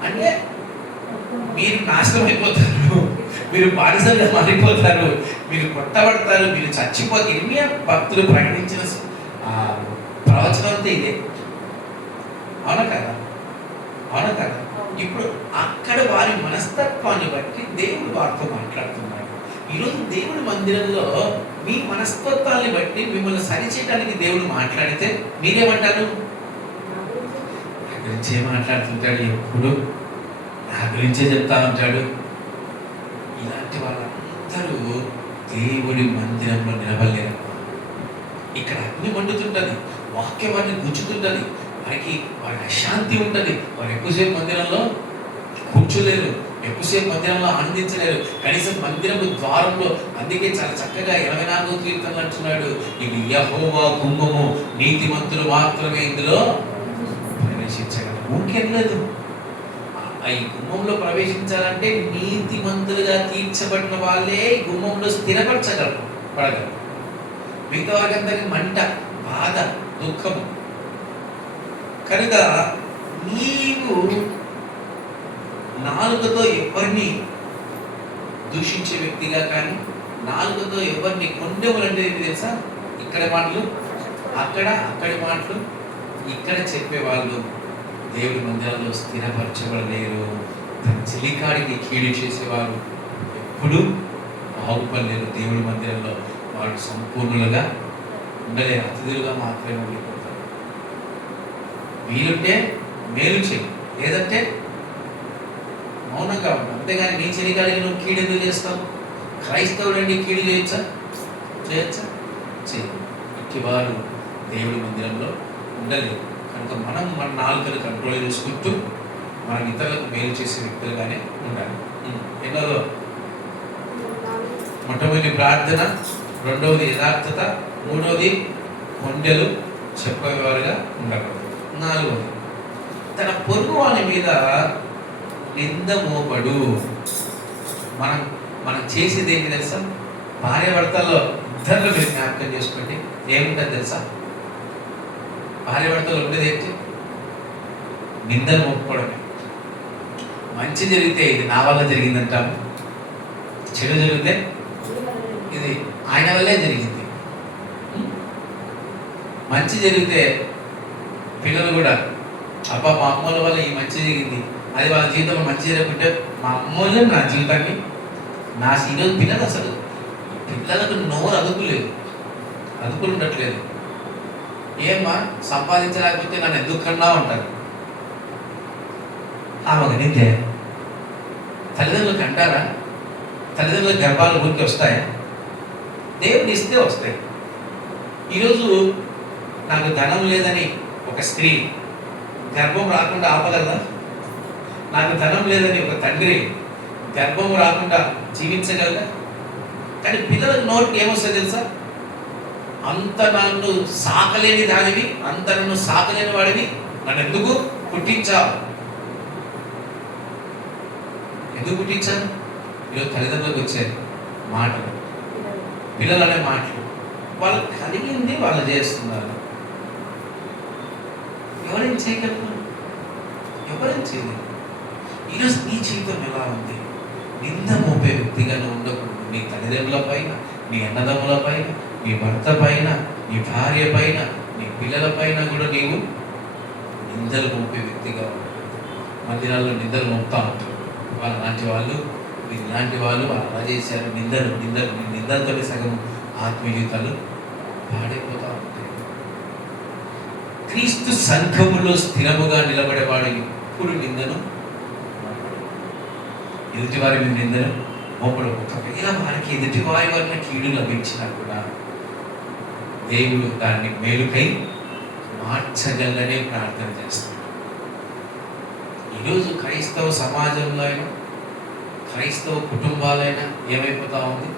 అంటే, మీరు నాశనం అయిపోతారు, మీరు బానిసలుగా మారిపోతారు, మీరు కొట్టబడతారు, మీరు చచ్చిపోతారు. ఇర్మీయా భక్తులు ప్రకటించిన ప్రవచనం అంతా ఇదే. అవునా కదా? ఇప్పుడు అక్కడ వారి మనస్తత్వాన్ని బట్టి దేవుడు వారితో మాట్లాడుతున్నాడు. ఈరోజు దేవుడి మందిరంలో మీ మనస్తత్వాన్ని బట్టి మిమ్మల్ని సరిచేయడానికి దేవుడు మాట్లాడితే మీరేమంటారు? నా గురించే మాట్లాడుతుంటాడు, ఎప్పుడు నా గురించే చెప్తా ఉంటాడు. ఇలాంటి వాళ్ళందరూ దేవుడి మందిరంలో నిలబడలేరు. ఇక్కడ అగ్ని మండుతుంటుంది, వాక్యం వారిని గుచ్చుతుంటుంది, వారికి అశాంతి ఉంటుంది. వారు ఎక్కువసేపు మందిరంలో కూర్చోలేరు, ఎక్కువసేపు మందిరంలో ఆనందించలేరు. కనీసం మందిరము ద్వారంలో, అందుకే చాలా చక్కగా 24వ కీర్తనలు అంటున్నాడు, ఇది యెహోవా గుమ్మము, నీతిమంతులు మాత్రమే ఇందులో ప్రవేశించగలరు. ఊరికెళ్ళలేదు. ఈ గుమ్మంలో ప్రవేశించాలంటే నీతిమంతులుగా తీర్చబడిన వాళ్ళే గుమ్మంలో పడగలరు. మిగతా వారికందరికి మంట, బాధ, దుఃఖము. కనుక నీవు నాలుకతో ఎవరిని దూషించే వ్యక్తిగా కానీ, నాలుకతో ఎవరిని కొండెములంటే ఏంటి తెలుసా? ఇక్కడ మాటలు అక్కడి మాటలు ఇక్కడ చెప్పేవాళ్ళు దేవుడి మందిరంలో స్థిరపరచబడలేరు. తన చెలికాడికి కీడు చేసేవారు ఎప్పుడు బాగుపడలేరు. దేవుడి మందిరంలో వాళ్ళు సంపూర్ణులుగా ఉండలేరు, అతిథులుగా మాత్రమే ఉండిపోతారు. వీలుంటే మేలు చేయి, లేదంటే మౌనంగా ఉంటాం. అంతేగాని నీ చెలికాడికి నువ్వు కీడు ఎందుకు చేస్తావు? క్రైస్తవుడు అండి కీడు చేయొచ్చా? చేయి. ఇట్టివారు దేవుడి మందిరంలో ఉండలేరు. కనుక మనం మన నాలుకను కంట్రోల్ చేసుకుంటూ మనం ఇతరులకు మేలు చేసే వ్యక్తులుగానే ఉండాలి. ఎన్నోదో మొట్టమొదటి ప్రార్థన, రెండవది యథార్థత, మూడవది కొండెలు చెప్పేవారుగా ఉండకూడదు. నాలుగవది తన పొరుగు వాని మీద నింద మోపడు. మనం చేసేది ఏంటి తెలుసా? భార్య భర్తల్లో ఇద్దరు మీరు జ్ఞాపకం చేసుకోండి, ఏముంటుంది తెలుసా? భార్య భర్తలు ఉండేది ఏంటి? నిందలు మోపుకోవడమే. మంచి జరిగితే ఇది నా వల్ల జరిగిందంటాము, చెడు జరిగితే ఇది ఆయన వల్లే జరిగింది. మంచి జరిగితే పిల్లలు కూడా, అబ్బా మా అమ్మల వల్ల ఈ మంచి జరిగింది, అది వాళ్ళ జీవితంలో మంచి జరగకుంటే మా అమ్మోళ్ళే నా జీవితాన్ని ఈరోజు పిల్లలకు నోరు అదుపులు ఉండట్లేదు. ఏమ్మా సంపాదించలేకపోతే నన్ను ఎందుకు కన్నా ఉంటారు. ఆమె నిందే తల్లిదండ్రులకు అంటారా? తల్లిదండ్రుల గర్భాలు ఊరికి వస్తాయా? దేవుడు ఇస్తే వస్తాయి. ఈరోజు నాకు ధనం లేదని ఒక స్త్రీ గర్భం రాకుండా ఆపగలదా? నాకు ధనం లేదని ఒక తండ్రి గర్భం రాకుండా జీవించగలదా? కానీ పిల్లలకు నోటికి ఏమొస్తుంది తెలుసా? అంత నన్ను సాకలేని దానివి, అంత నన్ను సాకలేని వాడివి, నన్ను ఎందుకు పుట్టించావు? ఎందుకు పుట్టించాను? ఈరోజు తల్లిదండ్రులకు వచ్చేది మాటలు, పిల్లలు అనే మాటలు. వాళ్ళు కలిగింది వాళ్ళు చేస్తున్నారు. ఎవరేం చేయగలరు? ఎవరేం చేయలేరు. ఈరోజు నీ జీవితం ఎలా ఉంది? నింద మోపే వ్యక్తిగా ఉండకూడదు. నీ తల్లిదండ్రుల పైన, నీ అన్నదమ్ముల పైన, నీ భర్త పైన, నీ భార్య పైన, నీ పిల్లల పైన కూడా నీవు నిందలు మోపే వ్యక్తిగా ఉంటావు. మందిరాల్లో నిందలు మోపుతా ఉంటారు. వాళ్ళ లాంటి వాళ్ళు, ఇలాంటి వాళ్ళు అలా చేశారు. నిందలతో సగం ఆత్మీయ జీవితాలు పాడైపోతా ఉంటాయి. క్రీస్తు సంఘములో స్థిరముగా నిలబడేవాడు ఎప్పుడు నిందను ఎదుటివారి మీద నిందను మోపడబోతాడు. ఇలా వారికి ఎదుటివారి వల్ల కీడు లభించినా కూడా దేవుడు దాన్ని మేలుకై మార్చగలనే ప్రార్థన చేస్తాడు. ఈరోజు క్రైస్తవ సమాజంలో అయినా, క్రైస్తవ కుటుంబాలైనా ఏమైపోతా ఉంది?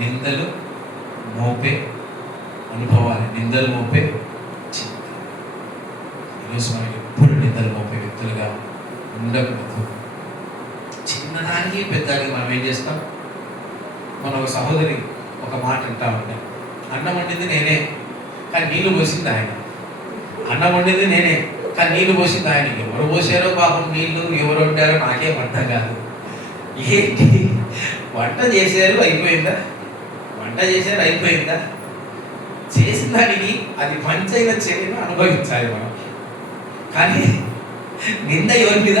నిందలు మోపే అనుభవాలు, నిందలు మోపే చింత. ఈరోజు మనం ఎప్పుడు నిందలు మోపే వ్యక్తులుగా ఉండకూడదు. చిన్నదానికి పెద్దదానికి మనం ఏం చేస్తాం? మన ఒక సహోదరి ఒక మాట అంటా ఉంటాం, అన్నం వండింది నేనే కానీ నీళ్లు పోసింది ఆయన. అన్నం వండింది నేనే కానీ నీళ్లు పోసింది ఆయన. ఎవరు పోసారో పాపం నీళ్లు, ఎవరు వండారో నాకేం అర్థం కాదు. ఏంటి వంట చేశారు అయిపోయిందా? వంట చేశారు అయిపోయిందా? చేసిన దానికి అది మంచైన చెడును అనుభవించాలి మనం. కానీ నింద ఎవరి మీద?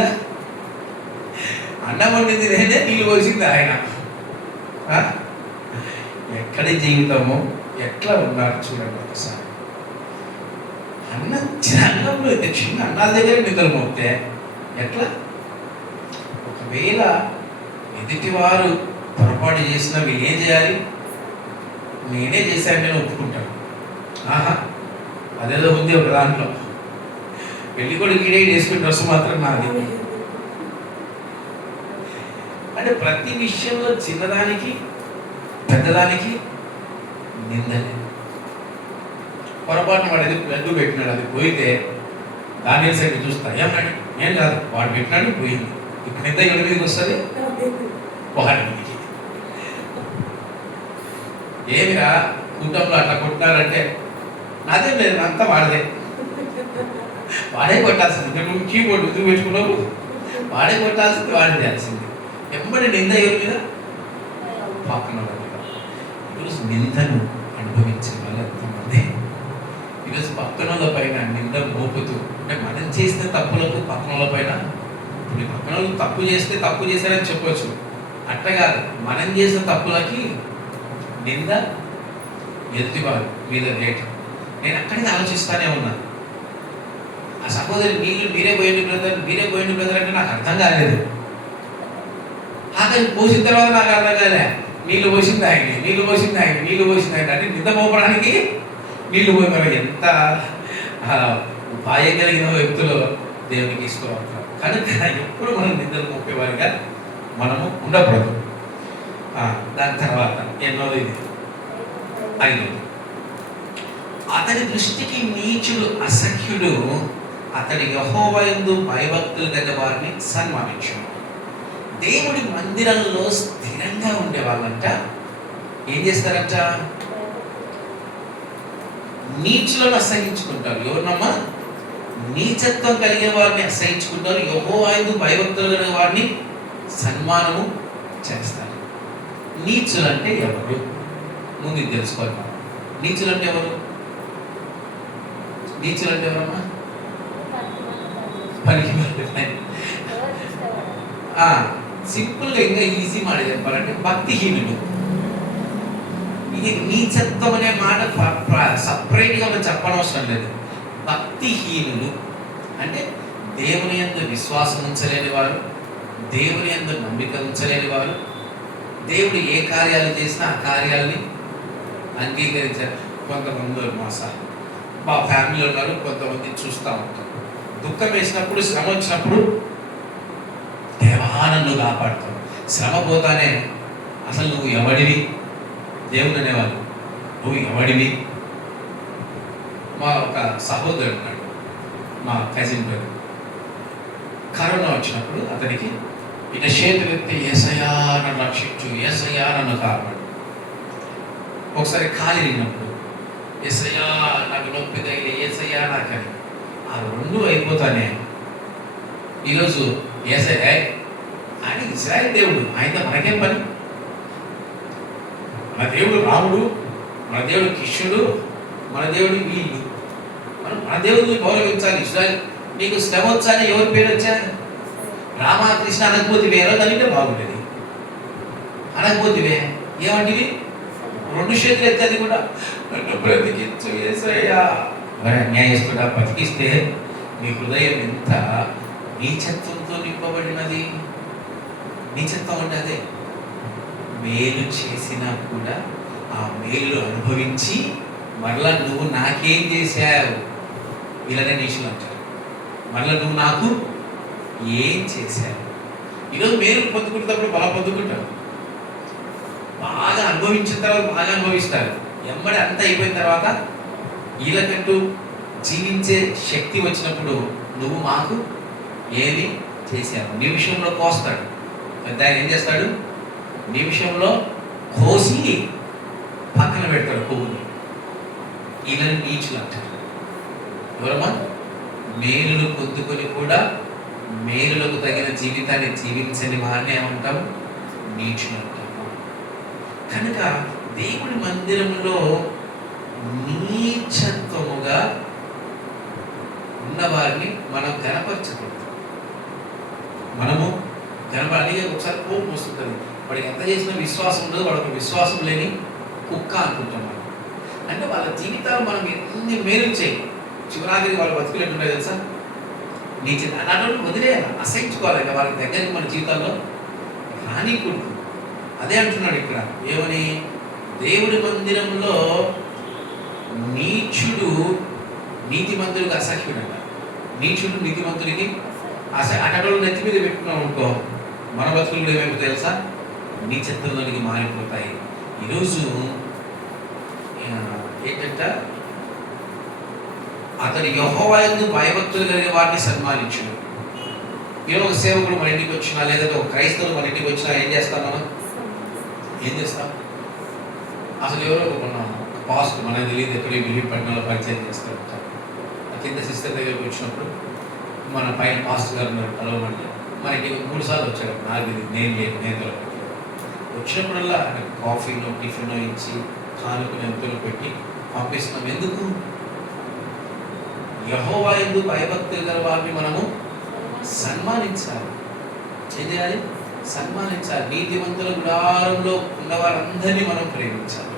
అన్నం వండింది నేనే, నీళ్ళు పోసింది ఆయన. ఎక్కడి జీవితమో ఎట్లా ఉన్నారు చూడండి ఒకసారి. అన్నంలో చిన్న అన్నాల దగ్గర నిద్ర మోపితే ఎట్లా? ఒకవేళ ఎదుటివారు పొరపాటు చేసినా వీళ్ళు ఏం చేయాలి? నేనే చేశాను, నేను ఒప్పుకుంటాను. అదేదో ఉంది ఒక దాంట్లో, పెళ్లి కూడా ఈడే వేసుకుని డ్రెస్ మాత్రం నాది. అంటే ప్రతి విషయంలో చిన్నదానికి పెద్దదానికి నిందలే. పొరపాటున వాడు ఏదో లడ్డు పెట్టినాడు, అది పోయితే దాని సైడ్ చూస్తా, ఏమన్నాడు? నేను కాదు, వాడు పెట్టినాడు పోయింది. ఇప్పుడు నింద ఎవరి మీదకి వస్తుంది? వాడి మీదకి. ఏమిరా కుటుంబంలో అట్లా కొట్టినారంటే నాదేం లేదు, అంతా వాడదే. వాడే కొట్టాల్సింది. నువ్వు కీబోర్డు ఎందుకు పెట్టుకున్నావు? వాడే కొట్టాల్సింది, వాడే చేయాల్సింది. ఎంబడి నింద ఎవరి మీద? పక్కన వాళ్ళ మీద. ఈరోజు నిందను అనుభవించే వాళ్ళు ఎంతమంది? ఈరోజు పక్కన వాళ్ళ పైన నింద మోపుతూ, అంటే మనం చేసిన తప్పులకు పక్కన వాళ్ళ పైన, ఇప్పుడు పక్కన వాళ్ళు తప్పు చేస్తే తప్పు చేశారని చెప్పవచ్చు, అట్ట కాదు, మనం చేసిన తప్పులకి నింద ఎదుటివారు మీద వేయటం. నేను అక్కడికి ఆలోచిస్తానే ఉన్నా. ఆ సహోదరి నీళ్ళు మీరే పోయింది బ్రదర్ అంటే నాకు అర్థం కాలేదు. అతను పోసిన తర్వాత నాకు అర్థం కాలే. నీళ్ళు పోసింది ఆయన అంటే నింద మోపడానికి నీళ్ళు పోయిన ఎంత ఉపాయం కలిగిన వ్యక్తులు దేవునికి ఇస్తూ ఉంటారు. కనుక ఎప్పుడు మనం నిందలు మోపేవారిగా మనము ఉండకూడదు. దాని తర్వాత ఎన్నోది? ఇది 5. అతని దృష్టికి నీచుడు అసఖ్యుడు, అతడి యెహోవా యందు భయభక్తులు గల వారిని సన్మానించును. దేవుడి మందిరంలో స్థిరంగా ఉండే వాళ్ళంట ఏం చేస్తారంట? నీచులను అసహించుకుంటారు. ఎవరినమ్మా? నీచత్వం కలిగే వారిని అసహించుకుంటారు. యెహోవా యందు భయభక్తులు గల వారిని సన్మానము చేస్తారు. నీచులు అంటే ఎవరు? ముందు తెలుసుకోవాలి. నీచులు అంటే ఎవరు? నీచులు అంటే ఎవరమ్మా? సింపుల్గా ఇంకా ఈజీ మాట చెప్పాలంటే భక్తిహీనులు. ఇది నీచత్వం అనే మాట సపరేట్గా మనం చెప్పనవసరం లేదు. భక్తిహీనులు అంటే దేవుని యందు విశ్వాసం ఉంచలేని వారు, దేవుని యందు నమ్మిక ఉంచలేని వారు, దేవుడు ఏ కార్యాలు చేసినా ఆ కార్యాలని అంగీకరించారు. కొంతమంది మా ఫ్యామిలీలో ఉన్నారు, కొంతమంది చూస్తూ ఉంటారు. దుఃఖం వేసినప్పుడు, శ్రమ వచ్చినప్పుడు దేవా నన్ను కాపాడుతావు. శ్రమ పోతానే అసలు నువ్వు ఎవడివి? దేవుడు అనేవాళ్ళు, నువ్వు ఎవడివి? మా ఒక సహోదరుడు ఉన్నాడు, మా కజిన్ పేరు. కరోనా వచ్చినప్పుడు అతనికి ఇక చేతులెత్తి యేసయ్యా నన్ను రక్షించు, యేసయ్యా నన్ను కాపాడు. ఒకసారి ఖాళీ అయినప్పుడు యేసయ్యా నాకు నొప్పి తగిలి, యేసయ్యా నాకని. ఆ 2 అయిపోతానే ఈరోజు యేసయ్య ఆయన ఇశ్రాయేలు దేవుడు, ఆయనతో మనకేం పని? మన దేవుడు రాముడు, మన దేవుడు కృష్ణుడు, మన దేవుడు వీళ్ళు. మనం మన దేవుడిని గౌరవించాలి. ఇస్రాయల్ నీకు శ్రమ వచ్చా అని ఎవరి పేరు వచ్చా? రామకృష్ణ అనకపోతే వేరే దానింటే బాగుండేది. అనకపోతే ఏమంటివి? 2 చేతులు ఎత్తది కూడా నన్ను బ్రతికించు యేసయ్యా. న్యాయస్తుడా బతికిస్తే మీ హృదయం ఎంత నీచత్వంతో నింపబడినది. నీచత్వం అంటే అదే, మేలు చేసినా కూడా ఆ మేలు అనుభవించి మరలా నువ్వు నాకేం చేశావు, వీళ్ళనే నీచులు అంటారు. మరలా నువ్వు నాకు ఏం చేశావు. ఈరోజు మేలు పొందుకుంటున్నప్పుడు బాగా పొందుకుంటారు, బాగా అనుభవించిన తర్వాత బాగా అనుభవిస్తారు. ఎమ్మడి అంతా అయిపోయిన తర్వాత వీళ్ళకంటూ జీవించే శక్తి వచ్చినప్పుడు నువ్వు మాకు ఏమి చేశావు. నిమిషంలో కోస్తాడు. పెద్ద ఆయన ఏం చేస్తాడు? నిమిషంలో కోసి పక్కన పెడతాడు కొవ్వుని. వీళ్ళని నీచులు అంటారు. ఎవరమ్మా? మేలులు పొందుకొని కూడా మేలులకు తగిన జీవితాన్ని జీవించని వారిని ఏమంటాం? నీచులు అంటాము. కనుక దేవుడి మందిరంలో నీచత్వముగా ఉన్నవారిని మనం కనపరచకూడదు. మనము కనపడి ఒకసారి కోపం వస్తుంటుంది. వాడికి ఎంత చేసినా విశ్వాసం ఉండదు. వాడు ఒక విశ్వాసం లేని కుక్క అనుకుంటున్నాం. అంటే వాళ్ళ జీవితాలు మనం ఎన్ని మేలు చేయి, చివరాఖరికి వాళ్ళు బతుకులేటుండే తెలుసా? నీ చిన్న అలాంటి వదిలేయాలి, అసహించుకోవాలి. ఇక వాళ్ళ దగ్గరికి మన జీవితాల్లో రానికూడదు. అదే అంటున్నాడు ఇక్కడ. ఏమని? దేవుడి మందిరంలో నీచుడు నీతిమంతుడికి అసహ్యుడు అంట. నీచుడు నీతిమంతుడికి అటలు నెత్తి మీద పెట్టుకున్నాం అనుకో, మన బతుకులు ఏమైపు తెలుసా? నీచత్వంలోనికి మారిపోతాయి. ఈరోజు ఏంటంట, అతడు యెహోవా యందు భయభక్తులు కలిగిన వారిని సన్మానించును. ఈరోజు ఒక సేవకుడు మన ఇంటికి వచ్చినా, లేదంటే ఒక క్రైస్తవులు మన ఇంటికి వచ్చినా ఏం చేస్తాం? మనం ఏం చేస్తాం? అసలు ఎవరో ఒక పాస్ట్ మనకు తెలియదు, ఎక్కడో విలిపట్నంలో పరిచయం చేస్తూ ఉంటాం. కింద సిస్టర్ దగ్గరికి వచ్చినప్పుడు మన పైన పాస్ట్ గారు కలవమంటే మనకి 3 సార్లు వచ్చాడు. నాకు నేను వచ్చినప్పుడల్లా కాఫీనో టిఫినో ఇచ్చి కానుకను ఎంతలో పెట్టి పంపిస్తున్నాం. ఎందుకు? యెహోవా యందు భయభక్తులు గల వారిని మనము సన్మానించాలి. ఏం చేయాలి? సన్మానించాలి. నీతిమంతుల గుడారంలో ఉన్న వారందరినీ మనం ప్రేమించాలి.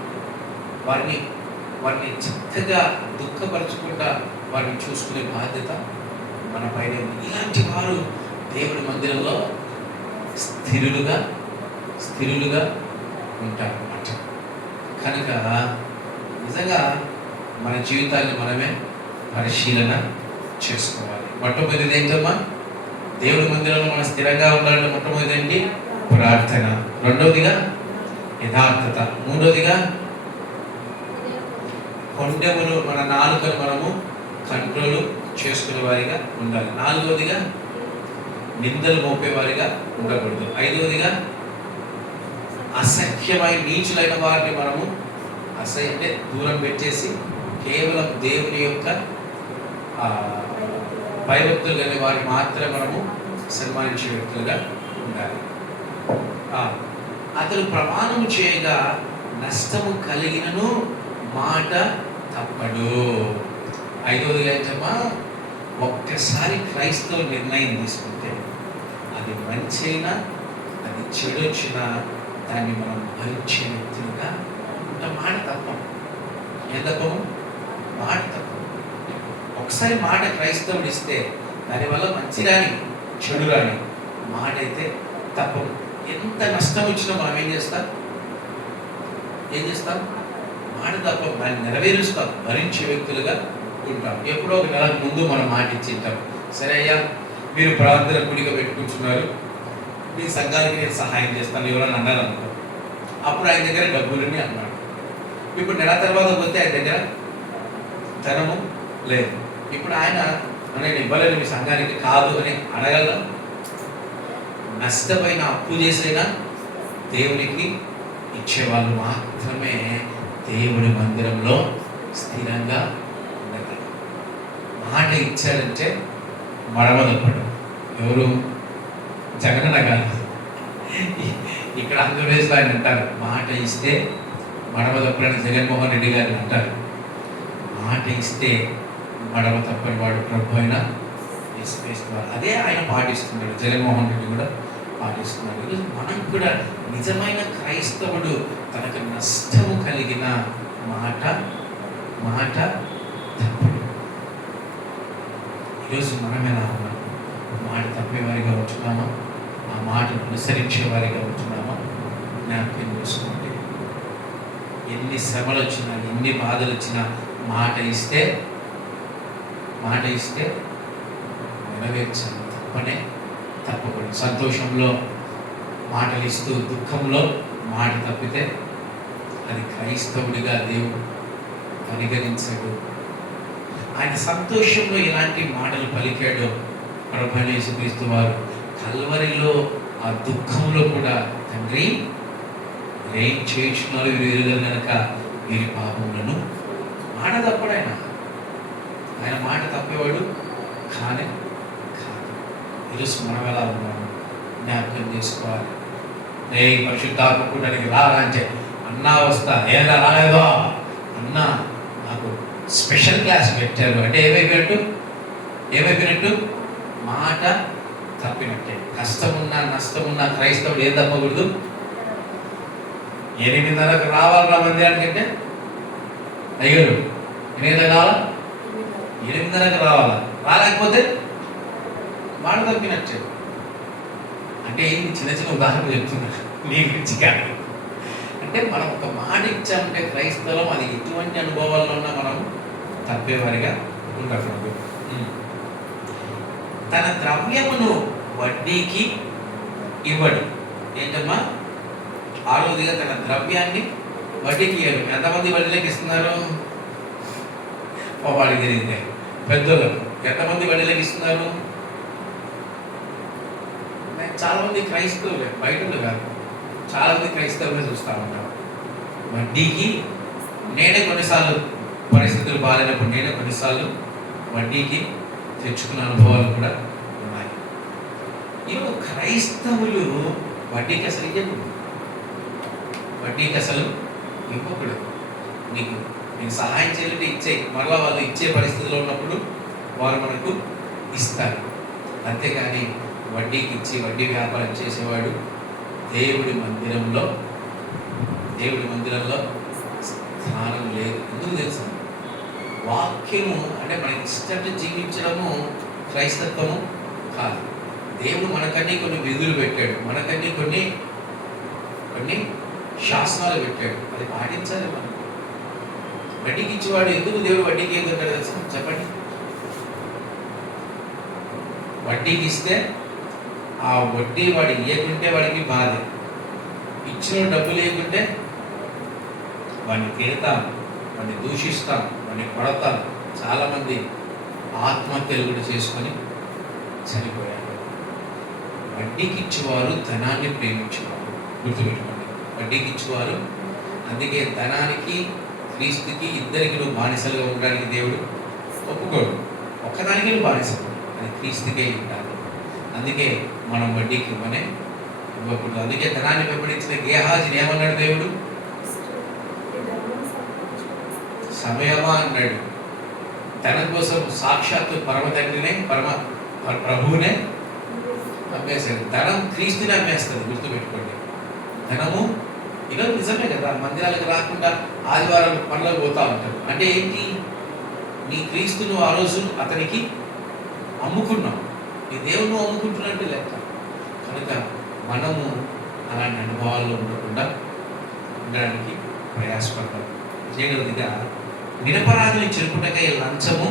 వారిని చక్కగా దుఃఖపరచకుండా వారిని చూసుకునే బాధ్యత మన పైన ఉంది. ఇలాంటి వారు దేవుడి మందిరంలో స్థిరులుగా ఉంటారు అన్నమాట. కనుక నిజంగా మన జీవితాన్ని మనమే పరిశీలన చేసుకోవాలి. మొట్టమొదటిది ఏంటమ్మా? దేవుడి మందిరంలో మనం స్థిరంగా ఉండాలంటే మొట్టమొదటి ఏంటి? ప్రార్థన. రెండవదిగా యథార్థత. మూడవదిగా కొండెములు, మన నాలుకను మనము కంట్రోల్ చేసుకునే వారిగా ఉండాలి. నాలుగవదిగా నిందలు మోపేవారిగా ఉండకూడదు. ఐదవదిగా అసఖ్యమైన నీచులైన వారిని మనము అంటే దూరం పెట్టేసి కేవలం దేవుని యొక్క భయభక్తులు కలిగిన వారిని మాత్రమే మనము సన్మానించే వ్యక్తులుగా ఉండాలి. అతను ప్రమాణం చేయగా నష్టము కలిగినను మాట తప్పడు. ఐదవదిగా ఏంటమ్మా? ఒక్కసారి క్రైస్తవ నిర్ణయం తీసుకుంటే అది మంచి అయినా అది చెడు వచ్చినా దాన్ని మనం భరించే వ్యక్తులుగా ఉంటాం. మాట తప్పం. ఏం తప్పము? మాట తప్పం. ఒకసారి మాట క్రైస్తవుడు ఇస్తే దానివల్ల మంచి రాని చెడు రాని మాట అయితే తప్పము. ఎంత నష్టం వచ్చినా మనం ఏం చేస్తాం? మాట తప్పం. దాన్ని నెరవేరుస్తాం, భరించే వ్యక్తులుగా ఉంటాం. ఎప్పుడో ఒక నెల ముందు మనం మాట ఇచ్చింటాం. సరే అయ్యా, మీరు ప్రార్థన కూడిక పెట్టుకుంటున్నారు, మీ సంఘానికి నేను సహాయం చేస్తాను ఎవరని అన్నారు అనుకో. అప్పుడు ఆయన దగ్గర డబ్బులని అన్నాడు. ఇప్పుడు నెల తర్వాత పోతే ఆయన దగ్గర ధనము లేదు. ఇప్పుడు ఆయన నేను ఇవ్వలేను మీ సంఘానికి కాదు అని అడగలం. నష్టపోయిన అప్పు చేసైనా దేవునికి ఇచ్చేవాళ్ళు మాత్రమే దేవుడి మందిరంలో స్థిరంగా ఉండగలరు. మాట ఇచ్చాడంటే మడమదప్పడు. ఎవరు? జగనన్న గారు. ఇక్కడ ఆంధ్రప్రదేశ్లో ఆయన అంటారు, మాట ఇస్తే మడమదప్పడని జగన్మోహన్ రెడ్డి గారిని అంటారు. మాట ఇస్తే మడమ తప్పని వాడు ప్రభు అయిన యేసుక్రీస్తువారు. అదే ఆయన పాటిస్తున్నాడు. జగన్మోహన్ రెడ్డి కూడా పాటిస్తున్నాడు. ఈరోజు మనం కూడా నిజమైన క్రైస్తవుడు తనకు నష్టము కలిగిన మాట తప్పడు. ఈరోజు మనం ఎలా ఉన్నాం? మాట తప్పేవారిగా ఉంటున్నామా? ఆ మాటను అనుసరించేవారిగా ఉంటున్నామా? జ్ఞాపకం చేసుకోండి. ఎన్ని శ్రమలు వచ్చినా, ఎన్ని బాధలు వచ్చినా మాట ఇస్తే నెరవేర్చాలి. తప్పకూడదు. సంతోషంలో మాటలు ఇస్తూ దుఃఖంలో మాట తప్పితే అది క్రైస్తవుడిగా దేవుడు పరిగణించడు. ఆయన సంతోషంలో ఎలాంటి మాటలు పలికాడో ప్రభువైన యేసుక్రీస్తు వారు కల్వరిలో ఆ దుఃఖంలో కూడా, తండ్రి ఏం చేయించున్నారు వీరు ఎరుగరు కనుక వీరి పాపములను. మాట తప్పడు ఆయన మాట తప్పేవాడు కాదు. ఈరోజు మనం ఎలా ఉన్నాము జ్ఞాపకం చేసుకోవాలి. పరిశుద్ధాత్మ కూడానికి రారా అంటే అన్నా వస్తా, ఏదా రాలేదో అన్నా నాకు స్పెషల్ క్లాస్ పెట్టారు అంటే ఏమైపోయినట్టు మాట తప్పినట్టే. కష్టమున్నా నష్టమున్నా క్రైస్తవుడు ఏం తప్పకూడదు. 8:30కు రావాలరా మందిరానికంటే అయ్యాడు 8:30 కావాలా, 8:30కు రావాలా, రాలేకపోతే మాట తప్పినట్టే. అంటే ఏంటి? చిన్న చిన్న ఉదాహరణ చెప్తున్నారు నీ గురించి కాదు. అంటే మనం ఒక మాట ఇచ్చామంటే క్రైస్తవం అది ఎటువంటి అనుభవాల్లో ఉన్నా మనం తప్పేవారిగా ఉండకూడదు. తన ద్రవ్యమును వడ్డీకి ఇవ్వడు. ఏంటమ్మా? ఆరోదిగా తన ద్రవ్యాన్ని వడ్డీకి ఇవ్వడు. ఎంతమంది వడ్డీలకు ఇస్తున్నారు? వాడికి తెలియదు. పెద్దోళ్ళకు ఎంతమంది వడ్డీలకు ఇస్తున్నారు? చాలా మంది క్రైస్తవులే, బయట కాదు, చాలా మంది క్రైస్తవులే చూస్తూ ఉంటాం. వడ్డీకి నేనే కొన్నిసార్లు పరిస్థితులు బాగాలేనప్పుడు నేనే కొన్నిసార్లు వడ్డీకి తెచ్చుకున్న అనుభవాలు కూడా ఉన్నాయి. ఈరోజు క్రైస్తవులు వడ్డీకి అసలు ఇవ్వకూడదు. నీకు సహాయం చేయాలంటే ఇచ్చేయి. మరలా వాళ్ళు ఇచ్చే పరిస్థితిలో ఉన్నప్పుడు వారు మనకు ఇస్తారు. అంతేగాని వడ్డీకి ఇచ్చి వడ్డీ వ్యాపారం చేసేవాడు దేవుడి మందిరంలో స్థానం లేదు. ఎందుకు తెలుసు? వాక్యము అంటే మనకి ఇష్టంగా జీవించడము క్రైస్తత్వము కాదు. దేవుడు మనకన్నీ కొన్ని విధులు పెట్టాడు, మనకన్నీ కొన్ని శాసనాలు పెట్టాడు. అది పాటించాలి మనం. వడ్డీకి ఇచ్చేవాడు ఎందుకు దేవుడు వడ్డీకి ఏదంటాడు తెలుసా? చెప్పండి. వడ్డీకి ఇస్తే ఆ వడ్డీ వాడు ఇవ్వకుంటే వాడికి బాధ, ఇచ్చిన డబ్బు లేకుంటే వాడిని తిడతాం, వాడిని దూషిస్తాం, వాడిని కొడతాం. చాలామంది ఆత్మహత్యలు కూడా చేసుకొని చనిపోయారు. వడ్డీకి ఇచ్చేవారు ధనాన్ని ప్రేమించేవారు. గుర్తుపెట్టుకోండి, వడ్డీకి ఇచ్చేవారు. అందుకే ధనానికి క్రీస్తుకి ఇద్దరికి నువ్వు బానిసలుగా ఉండడానికి దేవుడు ఒప్పుకోడు. ఒక్కదానికి నువ్వు బానిసలు, అది క్రీస్తుకే ఉండాలి. అందుకే మనం వడ్డీకి ఇవ్వకూడదు. అందుకే ధనాన్ని వెంబడించిన గేహాజీని ఏమన్నాడు దేవుడు? సమయమా అన్నాడు. ధనం కోసం సాక్షాత్తు పరమ తండ్రినే ప్రభువునే అమ్మేశాడు. ధనం క్రీస్తుని అమ్మేస్తుంది. గుర్తుపెట్టుకోండి. ధనము ఈరోజు నిజమే కదా, మందిరాలకు రాకుండా ఆదివారం పనులకు పోతా ఉంటారు. అంటే ఏంటి? నీ క్రీస్తును ఆ రోజు అతనికి అమ్ముకున్నావు, నీ దేవుడు అమ్ముకుంటున్నట్టు లెక్క. కనుక మనము అలాంటి అనుభవాల్లో ఉండడానికి ప్రయాసపడతాం. చేయగలదిగా నిరపరాధిని చెరుపుటకై లంచము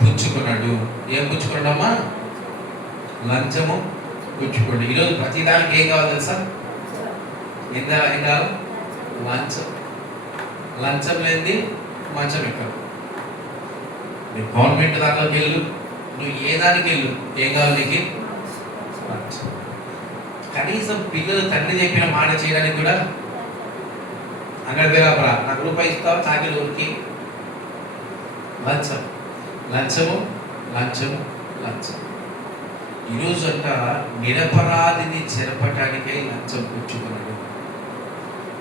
పుచ్చుకున్నాడు. ఏం పుచ్చుకున్నాడమ్మా? లంచము పుచ్చుకోండి. ఈరోజు ప్రతిదానికి ఏం కావాలి తెలుసా? ఏం కావాలి? లంచం లేనిది మంచం ఎక్కదు. నువ్వు గవర్నమెంట్ దాంట్లోకి వెళ్ళు, నువ్వు ఏ దానికి వెళ్ళు, ఏం కావాలి నీకు? లంచం. కనీసం పిల్లలు తండ్రి చెప్పిన మాట చేయడానికి కూడా అంగడి దగ్గర నాకు రూపాయి ఇస్తావు చాకలి ఊరికి లంచము. ఈరోజు అంట నిరపరాధిని చెరపటానికై లంచం పుచ్చుకున్నాడు.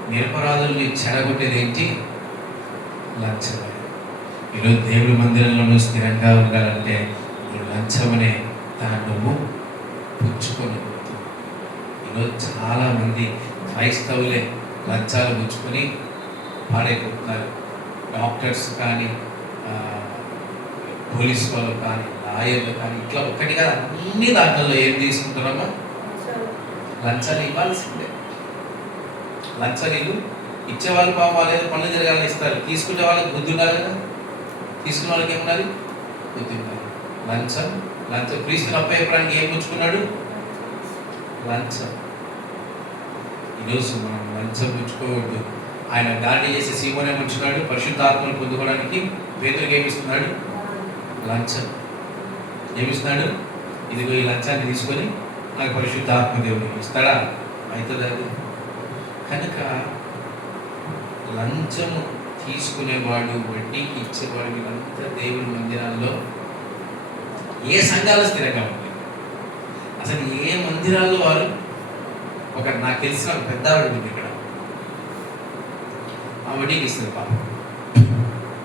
నిరపరాధుల్ని చెడగొట్టేది ఏంటి? లంచమే. ఈరోజు దేవుడి మందిరంలో నువ్వు స్థిరంగా ఉండాలంటే నువ్వు లంచమనే దాన్ని నువ్వు పుచ్చుకోకూడదు. ఈరోజు చాలామంది క్రైస్తవులే లంచాలు పుచ్చుకొని పాడైపోతున్నారు. డాక్టర్స్ కానీ, పోలీసు వాళ్ళు కానీ, లాయర్లు కానీ, ఇట్లా ఒక్కటి కాదు అన్ని దాంట్లో ఏం తీసుకుంటున్నామో లంచాలు ఇవ్వాల్సిందే. లంచాలు ఇచ్చేవాళ్ళు పాపం వాళ్ళు ఏదో పనులు జరగాలని ఇస్తారు, తీసుకునే వాళ్ళకి బుద్ధి ఉండాలి కదా. తీసుకునే వాళ్ళకి ఏముండాలి? బుద్ధి ఉండాలి. లంచం క్రీస్తుని అప్పయ్యడానికి ఏం పుచ్చుకున్నాడు? లంచం. ఈరోజు మనం లంచం పుచ్చుకోవద్దు. ఆయన దాడి చేసి సీమోనే ముంచున్నాడు. పరిశుద్ధాత్మను పొందుకోవడానికి పేతురుకి ఏమిస్తున్నాడు? లంచం. ఏమిస్తున్నాడు? ఇదిగో ఈ లంచాన్ని తీసుకొని నాకు పరిశుద్ధాత్మ దేవుడికి ఇస్తాడా? అవుతుంది అది. కనుక లంచము తీసుకునేవాడు, వడ్డీకి ఇచ్చేవాడు, వీళ్ళంతా దేవుడి మందిరాల్లో ఏ సంఘాలు స్థిరంగా ఉంటాయి? అసలు ఏ మందిరాల్లో వారు నాకు తెలిసిన పెద్ద ఆవిడ ఉంది ఇక్కడ, ఆ వడ్డీకి ఇస్తుంది.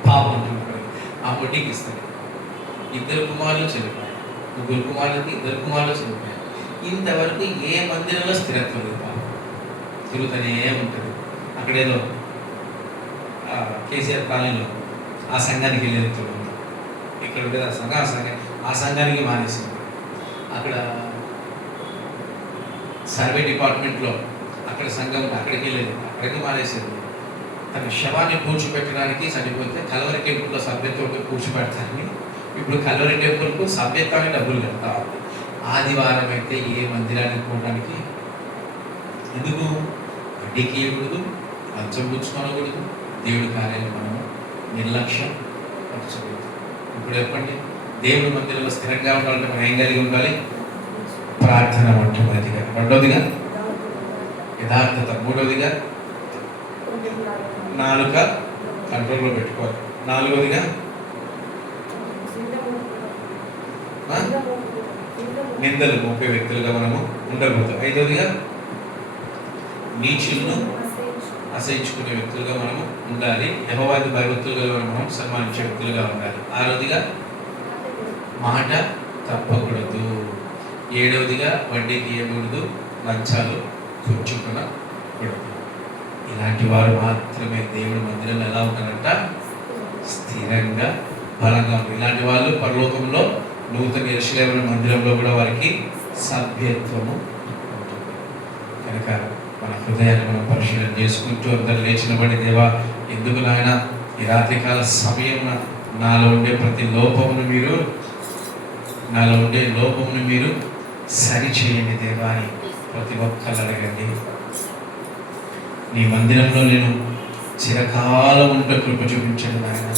పాపం అంటున్నారు, ఆ వడ్డీకి ఇస్తుంది. 2 కుమారులు చనిపోయారు, 3 కుమారులకి 2 కుమారులు చనిపోయారు. ఇంతవరకు ఏ మందిరంలో స్థిరత్వం లేదు. పాపం తిరుగుతూనే ఉంటుంది. అక్కడేదో కేసీఆర్ కాలనీలో ఆ సంఘానికి వెళ్ళేది చూడండి. ఇక్కడ ఉండేది ఆ సంఘానికి మానేసింది. అక్కడ సర్వే డిపార్ట్మెంట్లో అక్కడ సంఘం అక్కడికి వెళ్ళేది, అక్కడికి మానేసేది. తన శవాన్ని పూడ్చిపెట్టడానికి చనిపోతే కల్వరి టెంపుల్లో సభ్యత్వంతో పూడ్చిపెడతారని ఇప్పుడు కల్వరి టెంపుల్కు సభ్యత్వానికి డబ్బులు కడతా ఉంది. ఆదివారం అయితే ఏ మందిరానికి పోవడానికి ఎందుకు? వడ్డీకి ఇవ్వకూడదు, లంచం పుచ్చుకోనకూడదు, దేవుడి కార్యాలు మనము నిర్లక్ష్యం పరచకూడదు. ఇప్పుడు చెప్పండి, దేవుడి మందిరంలో స్థిరంగా ఉండాలంటే మనం ఏం కలిగి ఉండాలి? ప్రార్థన మొట్టమొదటిగా, రెండవదిగా యథార్థత, మూడవదిగా నాలుక కంట్రోల్లో పెట్టుకోవాలి, నాలుగవదిగా నిందలు మోపే వ్యక్తులుగా మనము ఉండకూడదు, ఐదవదిగా నీచులను అసహించుకునే వ్యక్తులుగా మనము ఉండాలి, యెహోవాకి భయభక్తులుగా మనం సన్మానించే వ్యక్తులుగా ఉండాలి, ఆరవదిగా మాట తప్పకూడదు, ఏడవదిగా వడ్డీకి ఇవ్వకూడదు, లంచాలు పుచ్చుకొనకూడదు. ఇలాంటి వారు మాత్రమే దేవుడి మందిరంలో ఎలా ఉంటారంట? స్థిరంగా, బలంగా ఉంటారు. ఇలాంటి వాళ్ళు పరలోకంలో నూతన యెరూషలేము మందిరంలో కూడా వారికి సభ్యత్వము ఉంటుంది. కనుక మన హృదయాన్ని మనం పరిశీలన చేసుకుంటూ అందరు లేచినబడి, దేవా ఎందుకు నాయన ఈ రాత్రికాల సమయం నాలో ఉండే ప్రతి లోపమును మీరు సరిచేయండి దేవా అని ప్రతి ఒక్కరు అడగండి. నీ మందిరంలో నేను చిరకాలం ఉంటే కృప చూపించండి నాయన.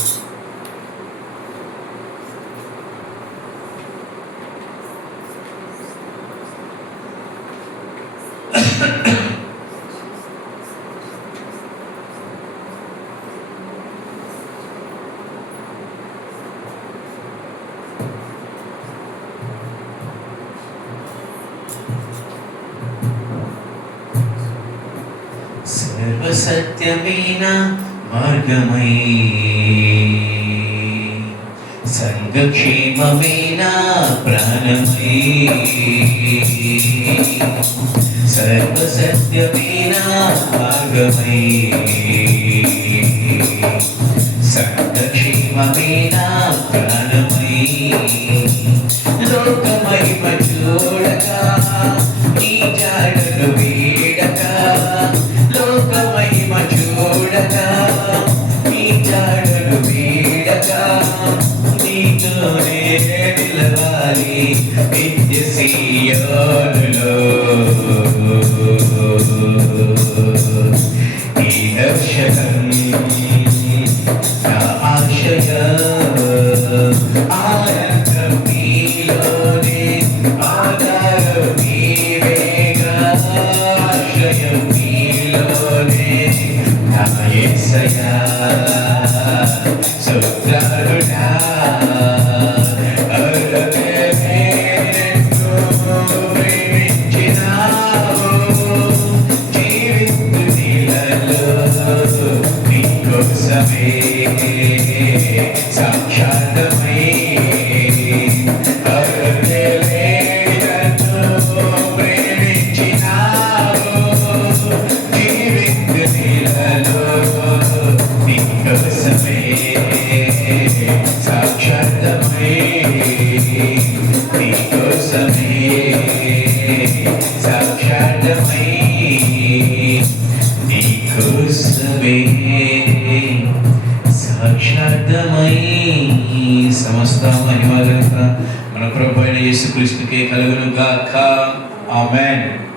సర్వసత్యమైన మార్గమై సంఘక్షేమమైన ప్రాణమై సర్వసత్యమైన మార్గమై సంఘక్షేమమైన ప్రాణమై లోకమహిమ చూడక నీ జాడను వీడక లోకమహిమ చూడక నీ జాడను వీడక నీతోనే నిలవాలి నిత్య సీయోనులో. ఈ దర్శనం నా ఆశయం సాక్షార్థమై నీ కోసమే సాక్షార్థమై సమస్త మహిమ ఘనత మన ప్రభువైన యేసుక్రీస్తుకే కలుగును గాక. ఆమేన్.